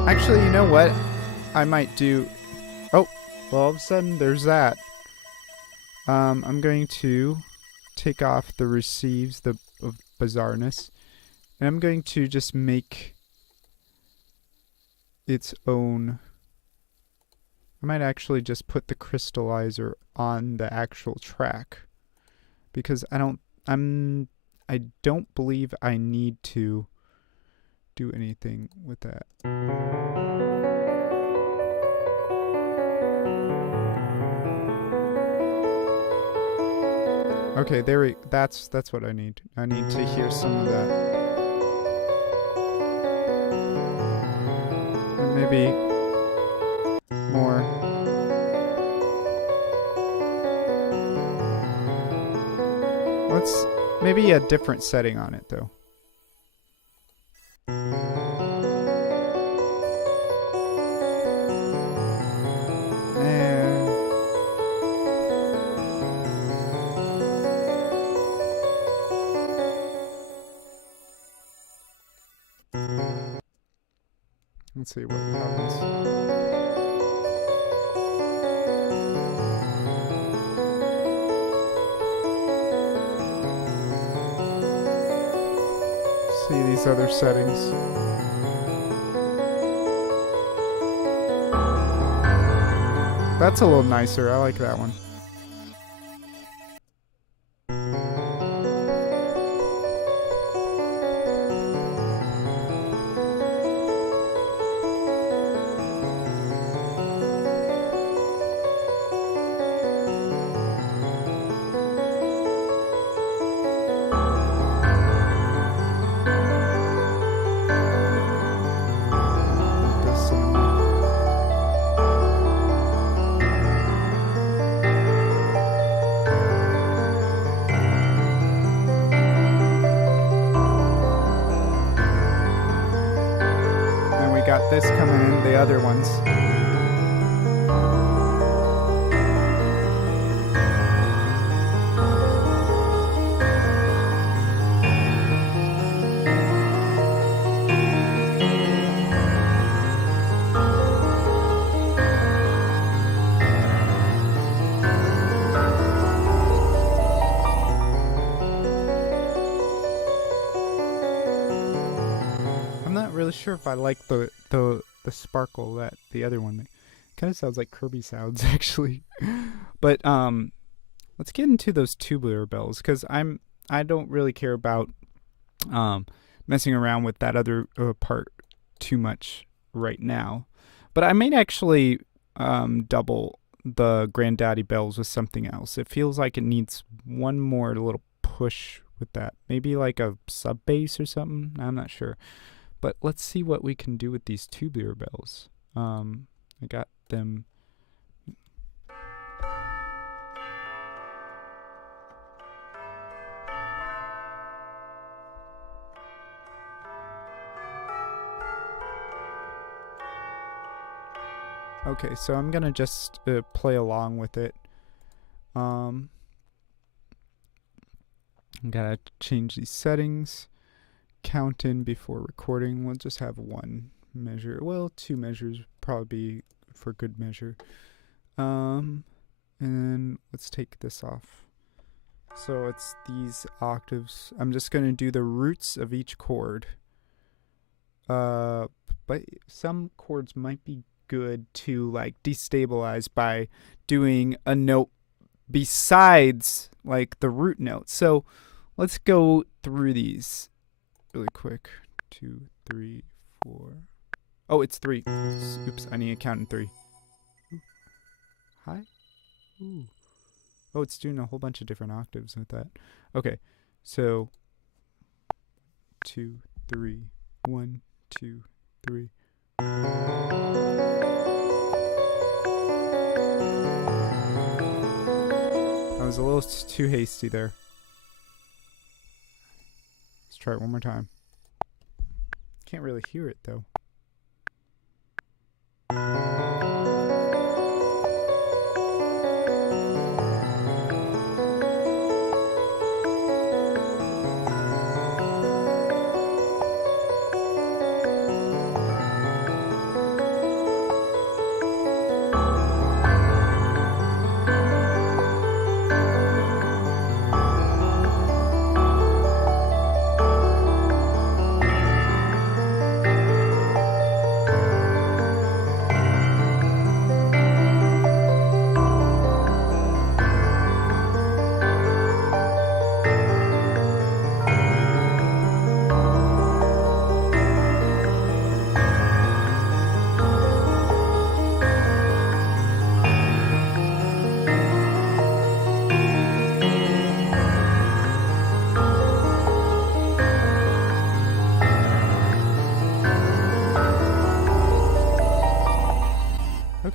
Actually, you know what? I might do... Oh, well, all of a sudden, there's that. I'm going to take off the receives of bizarreness. And I'm going to just make its own... I might actually just put the crystallizer on the actual track. Because I don't believe I need to do anything with that. Okay, that's what I need. I need to hear some of that. Or maybe more. Let's maybe a different setting on it though. Let's see what happens. See these other settings. That's a little nicer. I like that one. Got this coming in, the other ones. Really sure if I like the sparkle that the other one made. Kind of sounds like Kirby sounds actually. But let's get into those tubular bells because I don't really care about messing around with that other part too much right now. But I may actually double the Granddaddy bells with something else. It feels like it needs one more little push with that. Maybe like a sub bass or something. I'm not sure. But let's see what we can do with these tubular bells. I got them. Okay, so I'm gonna just play along with it. Gotta change these settings. Count in before recording. We'll just have one measure. Well, two measures probably be for good measure. And then let's take this off. So it's these octaves. I'm just gonna do the roots of each chord. But some chords might be good to like destabilize by doing a note besides like the root note. So let's go through these really quick. 2, 3, 4. Oh, it's 3. Oops, I need to count in 3. Ooh. Hi. Ooh. Oh, it's doing a whole bunch of different octaves with that. Okay, so 2, 3, 1, 2, 3. I was a little too hasty there. Let's try it one more time. Can't really hear it though.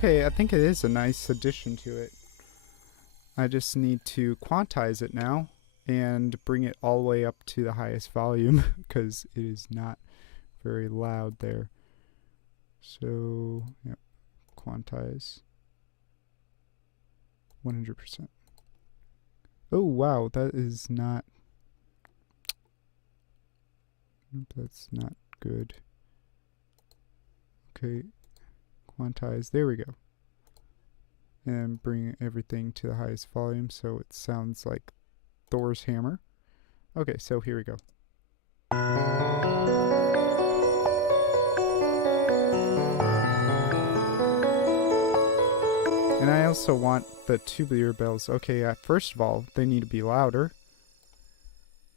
Okay, I think it is a nice addition to it. I just need to quantize it now and bring it all the way up to the highest volume because it is not very loud there. So, yep, quantize 100%. Oh, wow, that is not... That's not good. Okay, quantize, there we go. And bring everything to the highest volume so it sounds like Thor's hammer. Okay, so here we go. And I also want the tubular bells. Okay, first of all, they need to be louder.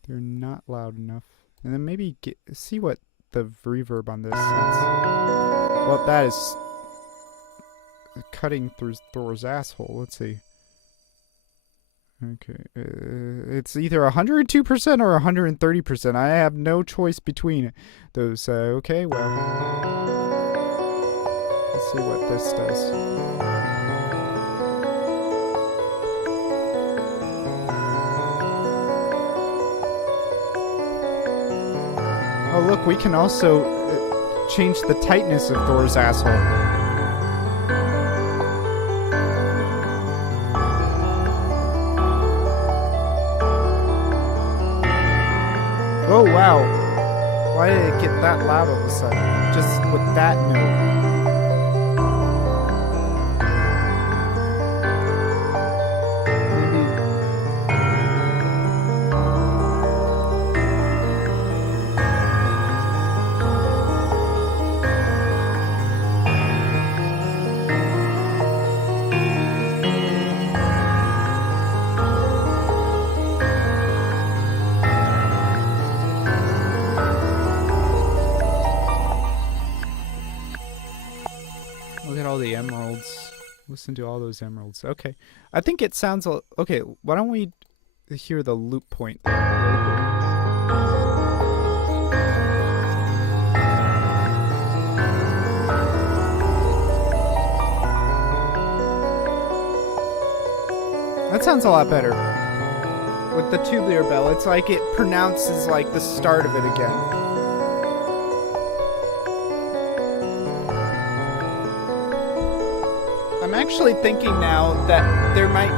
They're not loud enough. And then maybe see what the reverb on this is. Well, that is cutting through Thor's asshole. Let's see. Okay, it's either 102% or 130%. I have no choice between those. Okay, well, let's see what this does. Oh, look, we can also change the tightness of Thor's asshole. Oh, wow. Why did it get that loud all of a sudden? Just with that note. Look at all the emeralds. Listen to all those emeralds. Okay. I think it sounds... Okay, why don't we hear the loop point there? That sounds a lot better. With the tubular bell, it's like it pronounces like the start of it again. I'm actually thinking now that there might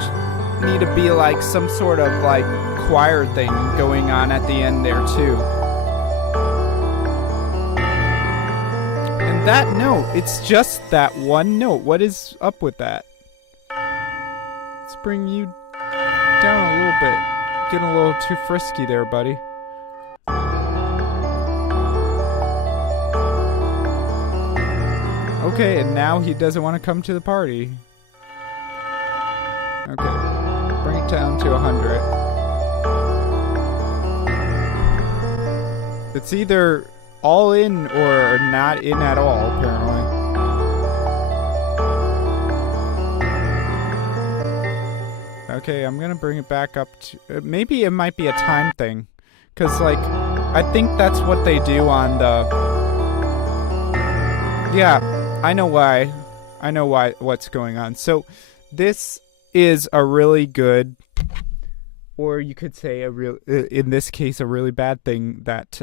need to be like some sort of like choir thing going on at the end there too. And that note, it's just that one note. What is up with that? Let's bring you down a little bit. Getting a little too frisky there, buddy. Okay, and now he doesn't want to come to the party. Okay, bring it down to 100. It's either all in or not in at all, apparently. Okay, I'm gonna bring it back up to... maybe it might be a time thing. Because, like, I think that's what they do on the... Yeah. I know why. What's going on. So this is a really good, or you could say in this case, a really bad thing that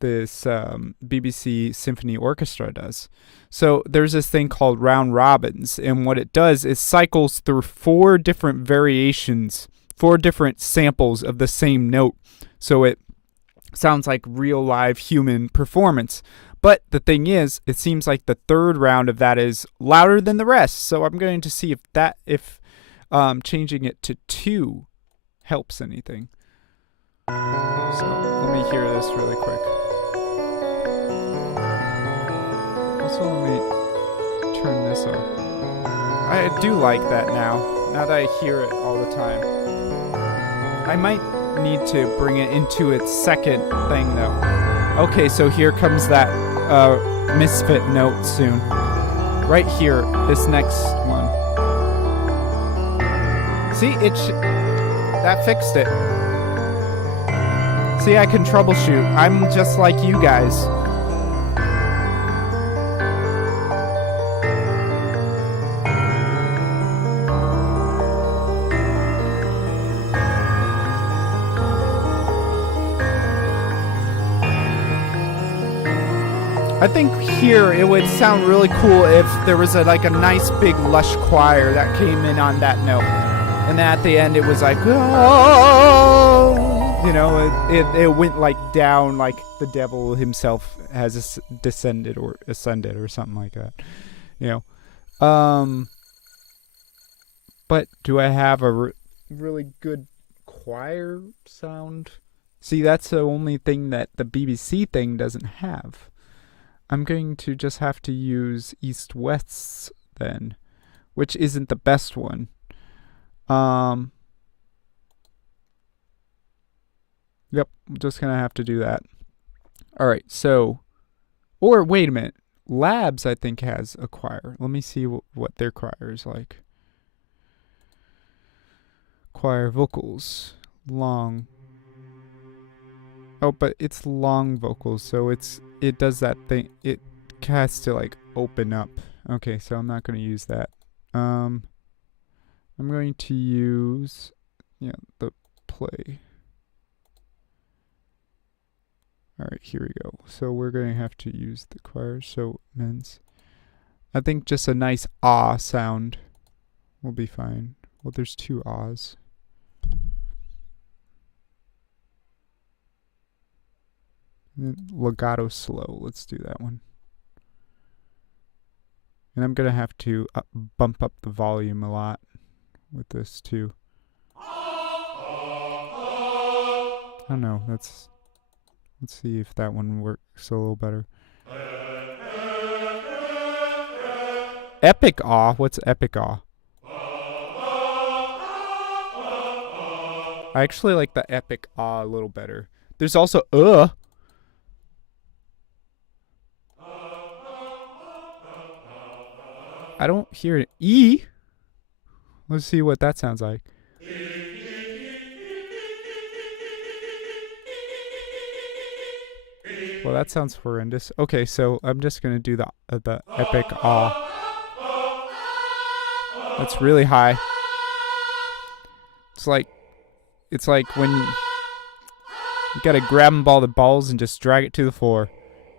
this BBC Symphony Orchestra does. So there's this thing called round robins, and what it does is cycles through 4 different variations, 4 different samples of the same note. So it sounds like real live human performance. But the thing is, it seems like the 3rd round of that is louder than the rest. So I'm going to see if changing it to 2 helps anything. So let me hear this really quick. Also, let me turn this off. I do like that now that I hear it all the time. I might need to bring it into its 2nd thing, though. Okay, so here comes that misfit note soon. Right here, this next one. See, that fixed it. See, I can troubleshoot. I'm just like you guys. I think here it would sound really cool if there was a nice big lush choir that came in on that note, and then at the end it was like, oh, you know, it went like down, like the devil himself has descended or ascended or something like that, you know. But do I have a really good choir sound? See, that's the only thing that the BBC thing doesn't have. I'm going to just have to use East West's then, which isn't the best one. Yep, I'm just gonna have to do that. Alright, so, or wait a minute. Labs, I think, has a choir. Let me see what their choir is like. Choir vocals. Long. Oh, but it's long vocals, so it does that thing. It has to like open up. Okay, so I'm not going to use that. I'm going to use the play. All right, here we go. So we're going to have to use the choir. So men's. I think just a nice ah sound will be fine. Well, there's two ahs. Legato slow. Let's do that one. And I'm going to have to bump up the volume a lot with this too. I don't know. Let's see if that one works a little better. Epic awe? What's epic awe? I actually like the epic awe a little better. There's also I don't hear an E. Let's see what that sounds like. Well, that sounds horrendous. Okay, so I'm just gonna do the epic awe. That's really high. It's like when you gotta grab them by the balls and just drag it to the floor,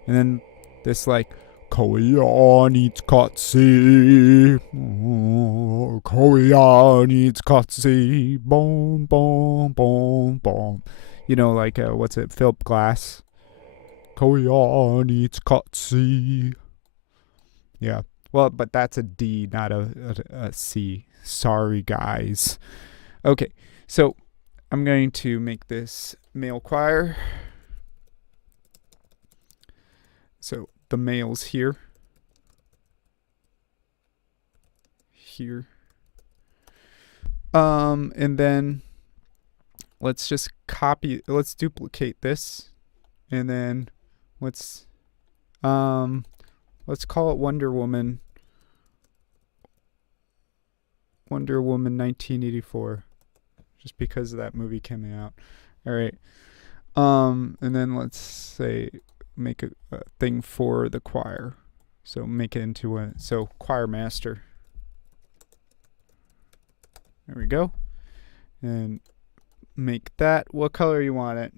and then this like. Koya needs Katsi. Oh, Koya needs Katsi. Boom, boom, boom, boom. You know, like, what's it? Philip Glass. Koya needs Katsi. Yeah. Well, but that's a D, not a C. Sorry, guys. Okay. So, I'm going to make this male choir. So, the males here. And then let's just let's duplicate this, and then let's call it Wonder Woman 1984, just because of that movie coming out. All right. And then let's say make a thing for the choir. So make it into choir master. There we go. And make that. What color you want it?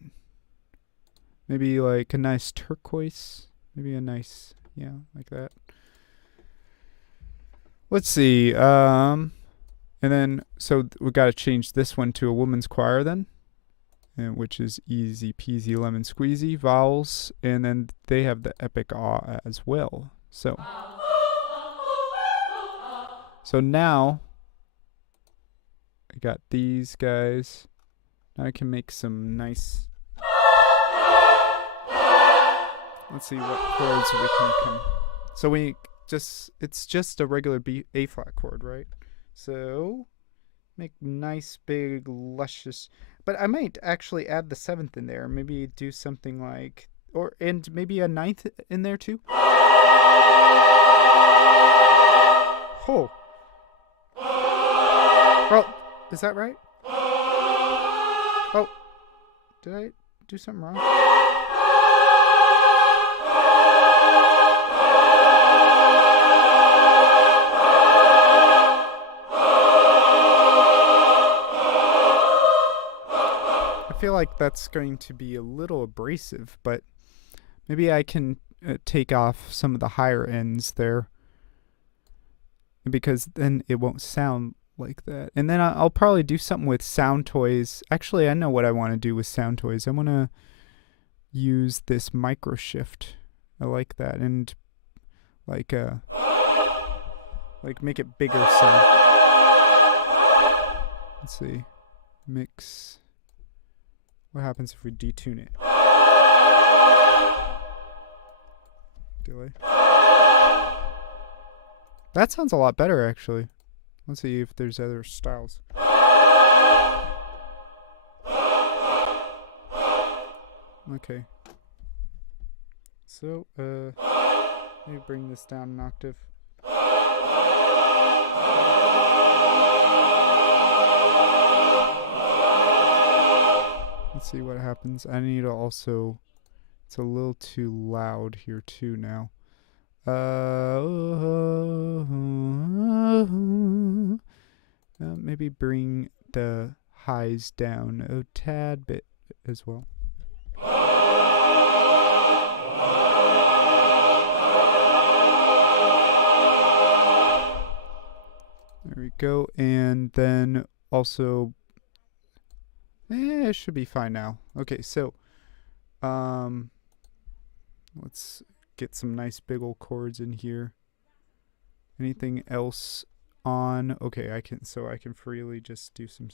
Maybe like a nice turquoise. Maybe a nice, like that. Let's see. And then, so we got to change this one to a woman's choir then. Which is easy peasy lemon squeezy. Vowels, and then they have the epic awe as well. So now I got these guys. Now I can make some nice. Let's see what chords we can come. So it's just a regular A flat chord, right? So make nice big luscious. But I might actually add the 7th in there. Maybe do something like, and maybe a 9th in there too. Oh. Well, is that right? Oh, did I do something wrong? I feel like that's going to be a little abrasive, but maybe I can take off some of the higher ends there, because then it won't sound like that. And then I'll probably do something with sound toys. Actually, I know what I want to do with sound toys. I want to use this micro shift. I like that, and like make it bigger sound. Let's see. Mix. What happens if we detune it? Delay. That sounds a lot better, actually. Let's see if there's other styles. Okay. So, maybe bring this down an octave. Let's see what happens. I need to also... It's a little too loud here too now. Maybe bring the highs down a tad bit as well. There we go. And then also... it should be fine now. Okay, so... let's get some nice big old chords in here. Anything else on? Okay, I can freely just do some...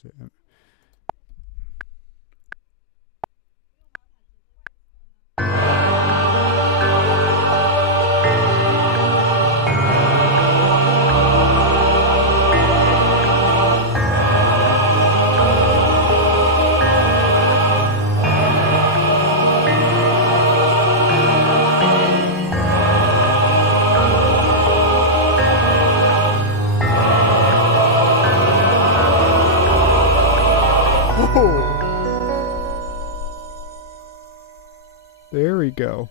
There we go.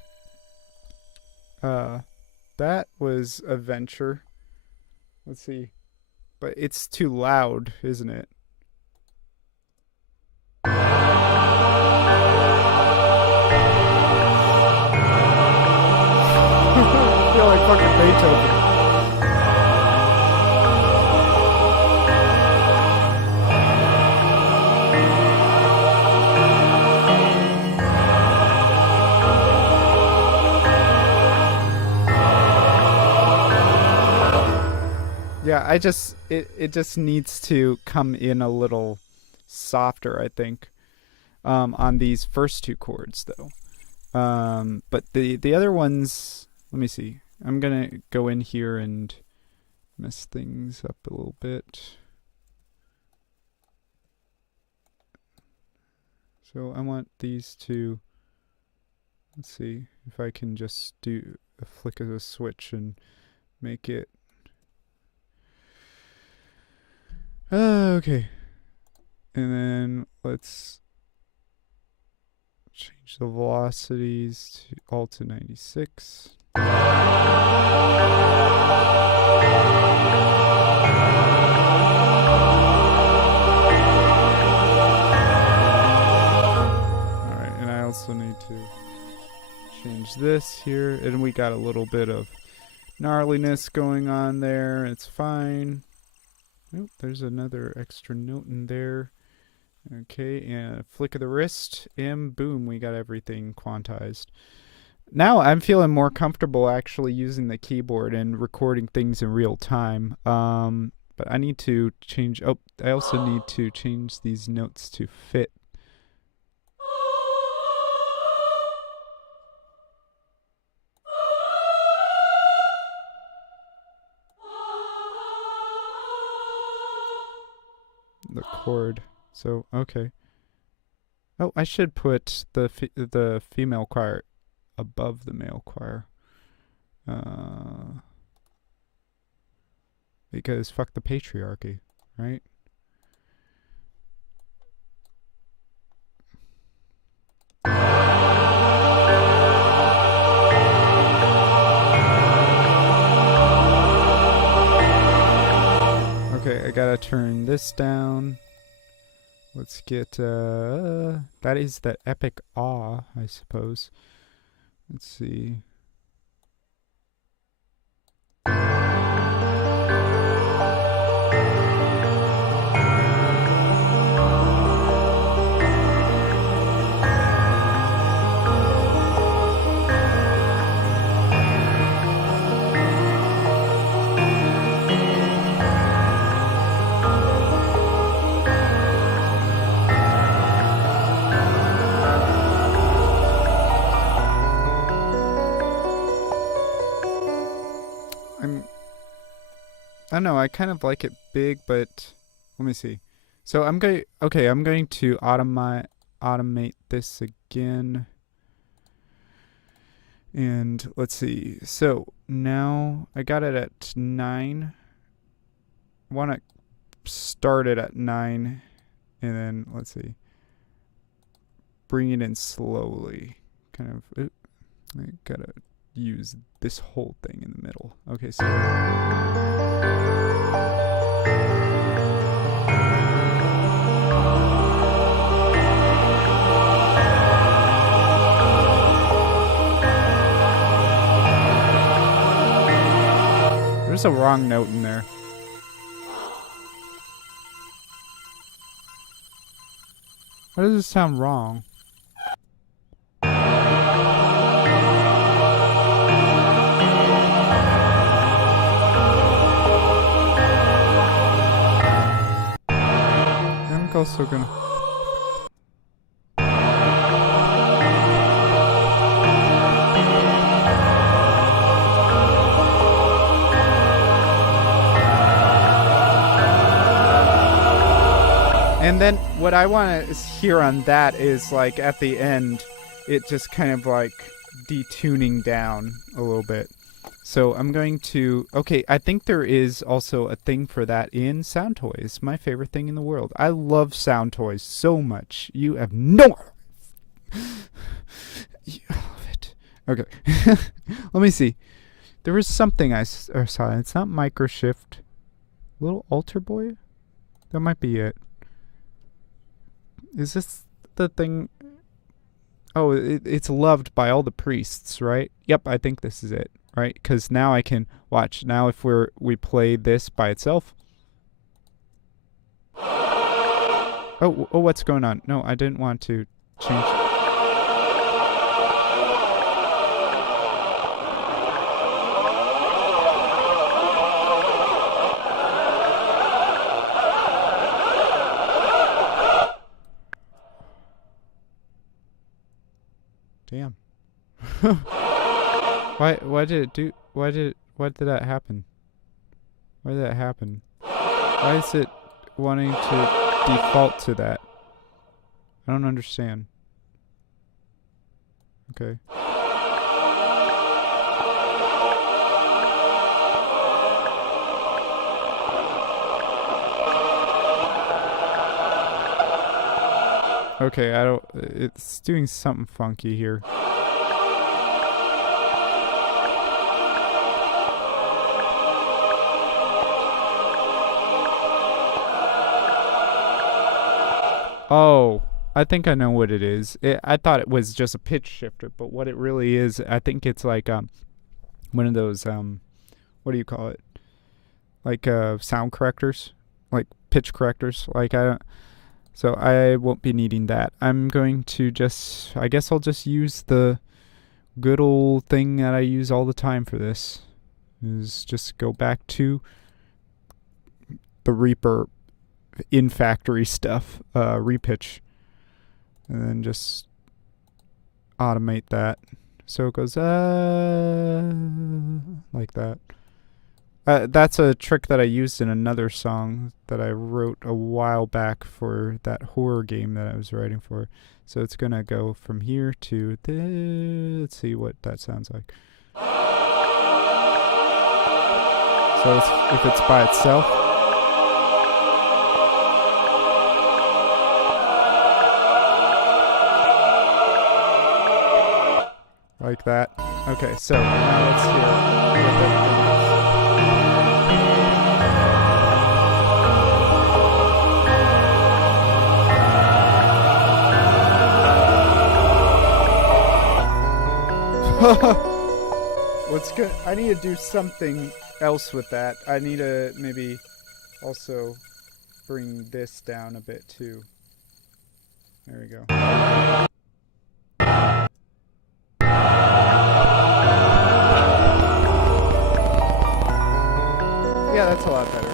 That was a venture. Let's see. But it's too loud, isn't it? I feel like fucking Beethoven. Yeah, it just needs to come in a little softer, I think, on these first two chords though. But the other ones, let me see. I'm gonna go in here and mess things up a little bit. So I want these to, let's see if I can just do a flick of a switch and make it. Okay. And then let's change the velocities to all to 96. Alright, and I also need to change this here. And we got a little bit of gnarliness going on there. It's fine. Nope, there's another extra note in there. Okay, and a flick of the wrist, and boom, we got everything quantized. Now I'm feeling more comfortable actually using the keyboard and recording things in real time. But I need to change... Oh, I also need to change these notes to fit. The chord. So, okay. Oh, I should put the female choir above the male choir. Because fuck the patriarchy, right? Okay, I gotta turn this down. Let's get, that is the epic awe, I suppose. Let's see. I don't know, I kind of like it big, but let me see. So I'm going to automate this again. And let's see. So now I got it at 9. Want to start it at 9 and then let's see. Bring it in slowly. Kind of I got to use this whole thing in the middle. Okay, so there's a wrong note in there. Why does it sound wrong? I'm also gonna. And then what I want to hear on that is like at the end, it just kind of like detuning down a little bit. So I'm going to, okay, I think there is also a thing for that in sound toys. My favorite thing in the world. I love sound toys so much. You have no... You love it. Okay. Let me see. There was something I saw. It's not microshift. Little altar boy? That might be it. Is this the thing? Oh, it's loved by all the priests, right? Yep, I think this is it, right? Because now I can watch. Now if we play this by itself. Oh, what's going on? No, I didn't want to change. Damn. Why did it do? Why did that happen? Why did that happen? Why is it wanting to default to that? I don't understand. Okay. Okay, I don't... It's doing something funky here. Oh, I think I know what it is. I thought it was just a pitch shifter, but what it really is, I think it's like one of those what do you call it? Like sound correctors, like pitch correctors. Like I don't. So I won't be needing that. I'm going to just, I guess I'll just use the good old thing that I use all the time for this. Is just go back to the Reaper in factory stuff, repitch. And then just automate that. So it goes, like that. That's a trick that I used in another song that I wrote a while back for that horror game that I was writing for. So it's going to go from here to this. Let's see what that sounds like. So if it's by itself. Like that. Okay, so now let's hear it. What's good? I need to do something else with that. I need to maybe also bring this down a bit too. There we go. Yeah, that's a lot better.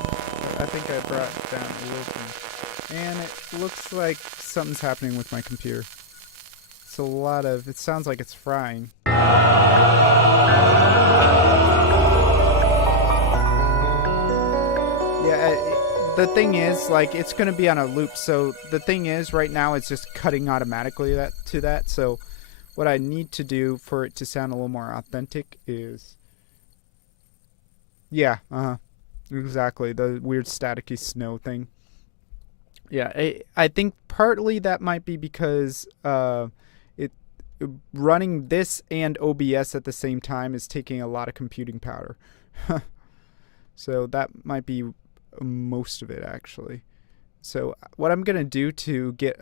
I think I brought it down a little bit. And it looks like something's happening with my computer. It's a lot of... It sounds like it's frying. Yeah, the thing is, like, it's going to be on a loop. So the thing is, right now, it's just cutting automatically to that. So what I need to do for it to sound a little more authentic is... Yeah, exactly. The weird staticky snow thing. Yeah, I think partly that might be because it running this and OBS at the same time is taking a lot of computing power. So that might be most of it actually. So what I'm gonna do to get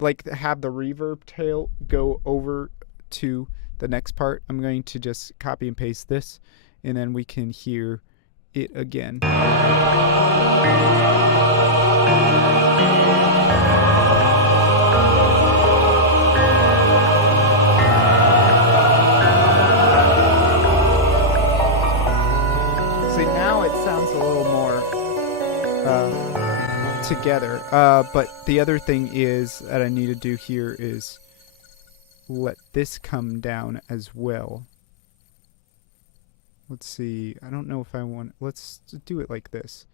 like have the reverb tail go over to the next part, I'm going to just copy and paste this, and then we can hear it again. See, now it sounds a little more together. But the other thing is that I need to do here is let this come down as well. Let's see. I don't know if I want... Let's do it like this.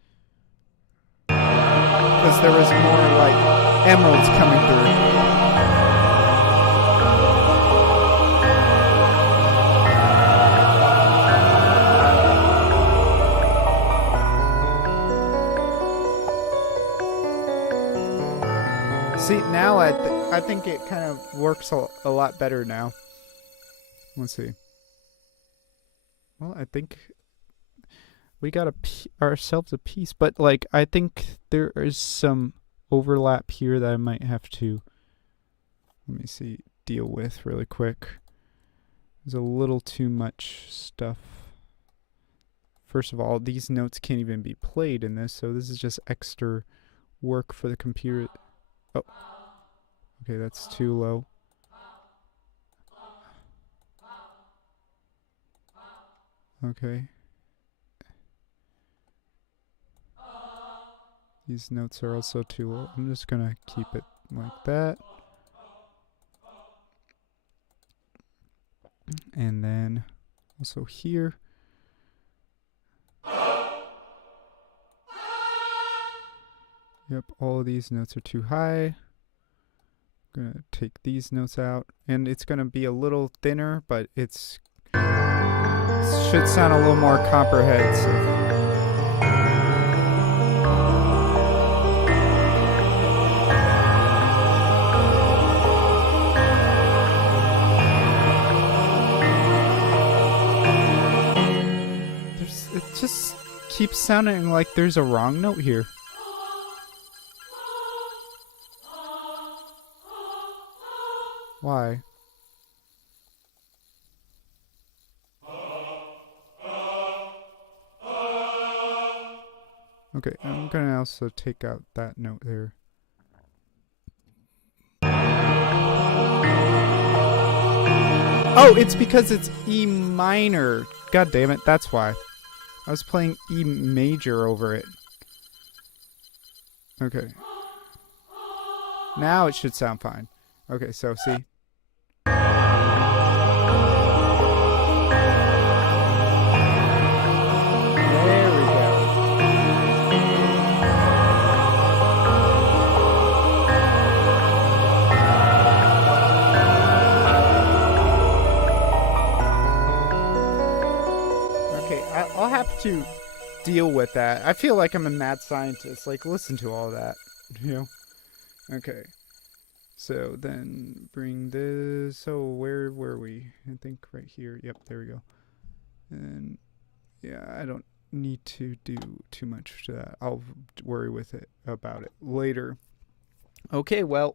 Because there was more, like, emeralds coming through. See, now I think it kind of works a lot better now. Let's see. Well, I think we got ourselves a piece, but like I think there is some overlap here that I might have to, let me see, deal with really quick. There's a little too much stuff. First of all, these notes can't even be played in this, so this is just extra work for the computer. Oh, okay, that's too low. Okay. These notes are also too low. I'm just gonna keep it like that. And then also here. Yep, all of these notes are too high. I'm gonna take these notes out, and it's gonna be a little thinner, but it should sound a little more comprehensive. It just keeps sounding like there's a wrong note here. Why? Okay, I'm gonna also take out that note there. Oh, it's because it's E minor. God damn it, that's why. I was playing E major over it. Okay. Now it should sound fine. Okay, so see. There we go. Okay, I'll have to deal with that. I feel like I'm a mad scientist. Like, listen to all that. You know? Okay. So then bring this. So where were we? I think right here. Yep, there we go. And yeah, I don't need to do too much to that. I'll worry with it about it later. Okay, well,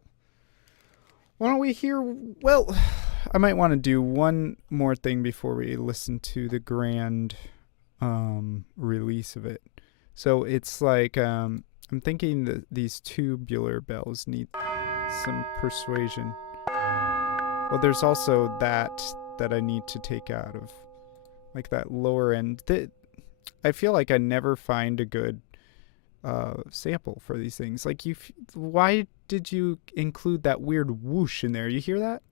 why don't we hear? Well, I might want to do one more thing before we listen to the grand release of it. So it's like I'm thinking that these tubular bells need some persuasion. Well, there's also that I need to take out of, like, that lower end. I feel like I never find a good sample for these things. Like, why did you include that weird whoosh in there? You hear that?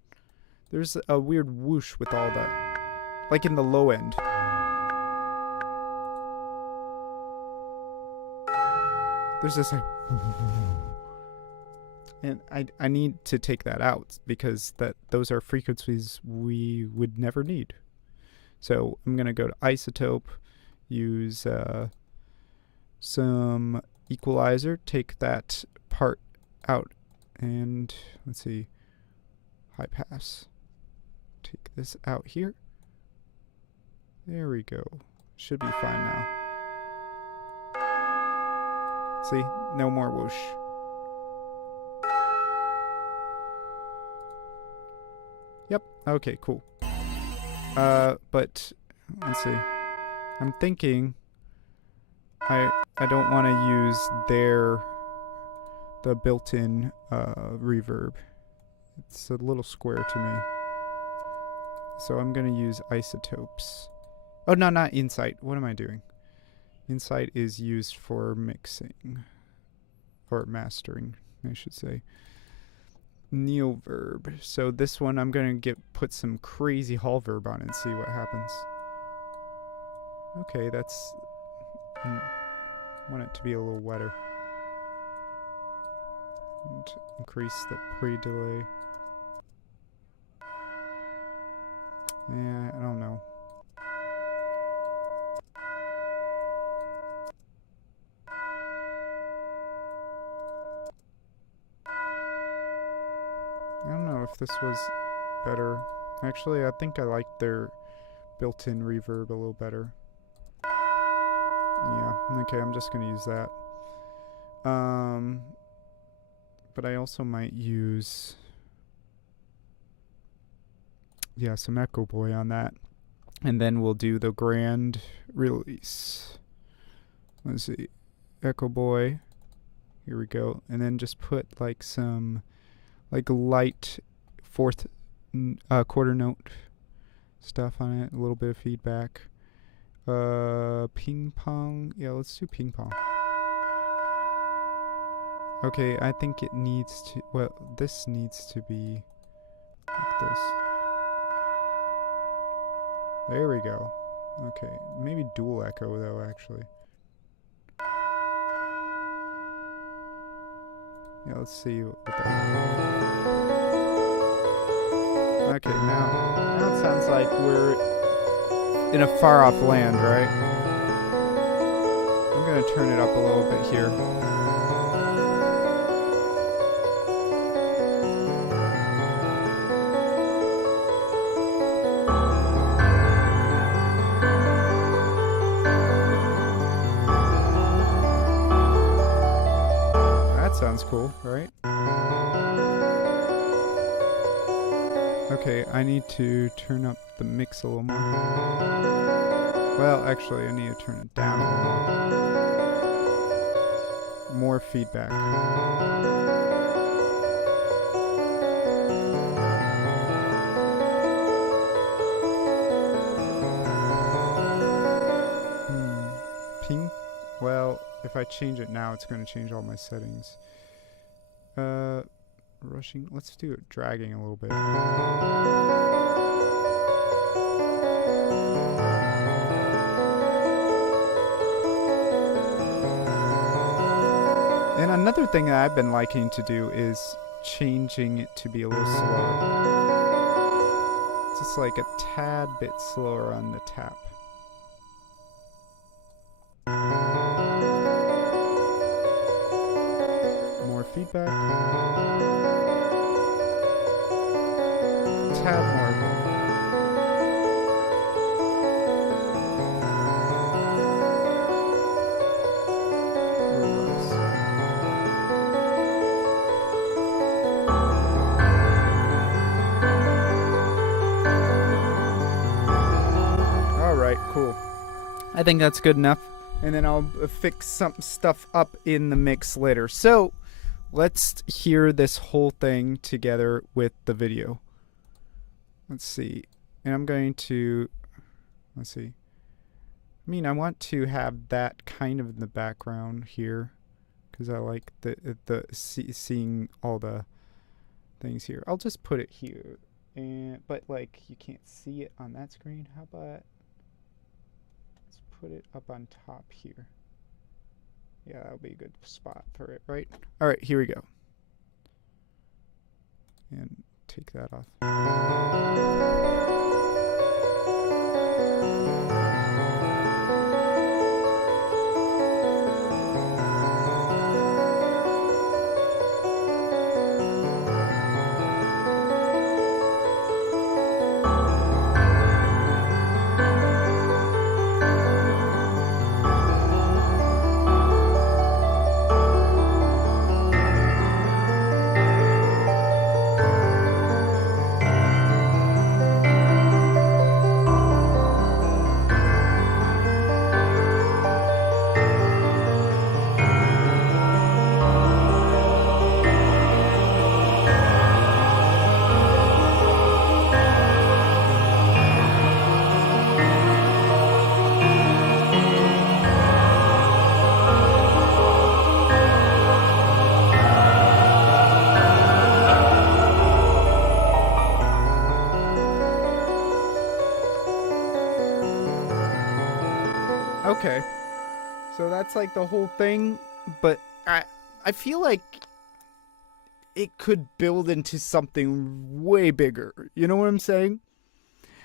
There's a weird whoosh with all that, like in the low end. There's this like, and I need to take that out because those are frequencies we would never need. So I'm gonna go to isotope, use some equalizer, take that part out, and let's see, high pass. Take this out here. There we go. Should be fine now. See, no more whoosh. Yep. Okay, cool. But let's see. I'm thinking I don't want to use the built-in reverb. It's a little square to me. So I'm going to use isotopes. Oh, no, not Insight. What am I doing? Insight is used for mixing. Or mastering, I should say. Neoverb. So this one I'm going to put some crazy hall verb on it and see what happens. Okay, that's... I want it to be a little wetter. And increase the pre-delay. Yeah, I don't know. I don't know if this was better. Actually, I think I like their built-in reverb a little better. Yeah, okay, I'm just gonna use that. But I also might use... yeah, some Echo Boy on that. And then we'll do the grand release. Let's see. Echo Boy. Here we go. And then just put like some like light fourth quarter note stuff on it. A little bit of feedback. Ping pong. Yeah, let's do ping pong. Okay, I think it needs to... well, this needs to be like this. There we go. Okay, maybe dual echo though, actually. Yeah, let's see what that... okay, now it sounds like we're in a far off land, right? I'm gonna turn it up a little bit here. Sounds cool, right? Okay, I need to turn up the mix a little more. Well, actually, I need to turn it down a little more. More feedback. Ping? Well, if I change it now, it's going to change all my settings. Rushing. Let's do it dragging a little bit. And another thing that I've been liking to do is changing it to be a little slower. Just like a tad bit slower on the tap. More feedback. Tad more. Alright, cool. I think that's good enough. And then I'll fix some stuff up in the mix later. So let's hear this whole thing together with the video. Let's see. And I'm going to, let's see. I mean, I want to have that kind of in the background here because I like seeing all the things here. I'll just put it here. But like you can't see it on that screen. How about let's put it up on top here. Yeah, that'll be a good spot for it, right? All right, here we go. And take that off. Okay, so that's like the whole thing, but I feel like it could build into something way bigger. You know what I'm saying?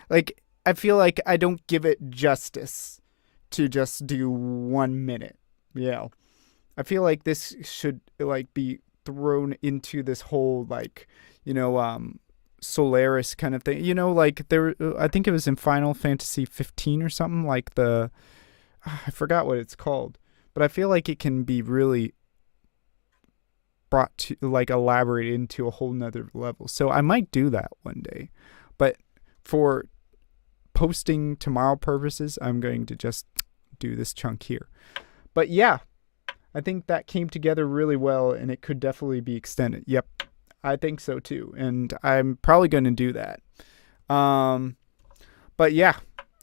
Like, I feel like I don't give it justice to just do 1 minute. Yeah. I feel like this should like be thrown into this whole like, Solaris kind of thing. Like there I think it was in Final Fantasy 15 or something like I forgot what it's called, but I feel like it can be really brought to like elaborate into a whole nother level. So I might do that one day, but for posting tomorrow purposes, I'm going to just do this chunk here. But yeah, I think that came together really well and it could definitely be extended. Yep, I think so too. And I'm probably going to do that. But yeah,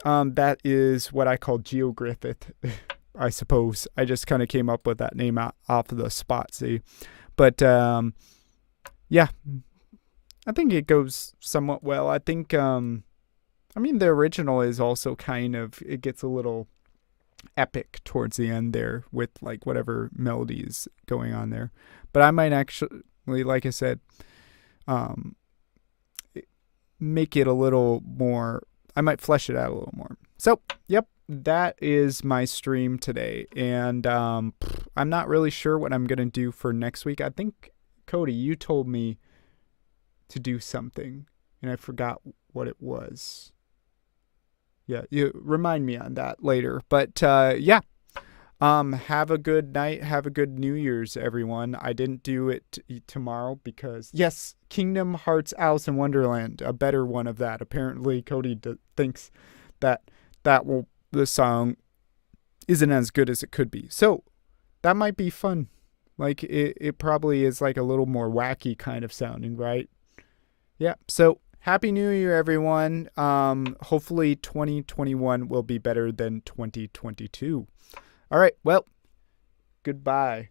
that is what I call GeoGriffith, I suppose. I just kind of came up with that name off of the spot, see? But yeah, I think it goes somewhat well. I think, the original is also kind of, it gets a little epic towards the end there with like whatever melody is going on there. But I might actually, like I said, make it a little more, I might flesh it out a little more. So, yep, that is my stream today. And I'm not really sure what I'm going to do for next week. I think, Cody, you told me to do something, and I forgot what it was. Yeah, you remind me on that later. But, yeah, have a good night. Have a good New Year's, everyone. I didn't do it tomorrow because, yes, Kingdom Hearts Alice in Wonderland, a better one of that. Apparently, Cody thinks that the song isn't as good as it could be. So that might be fun. Like it probably is like a little more wacky kind of sounding, right? Yeah. So Happy New Year, everyone. Hopefully 2021 will be better than 2022. All right. Well, goodbye.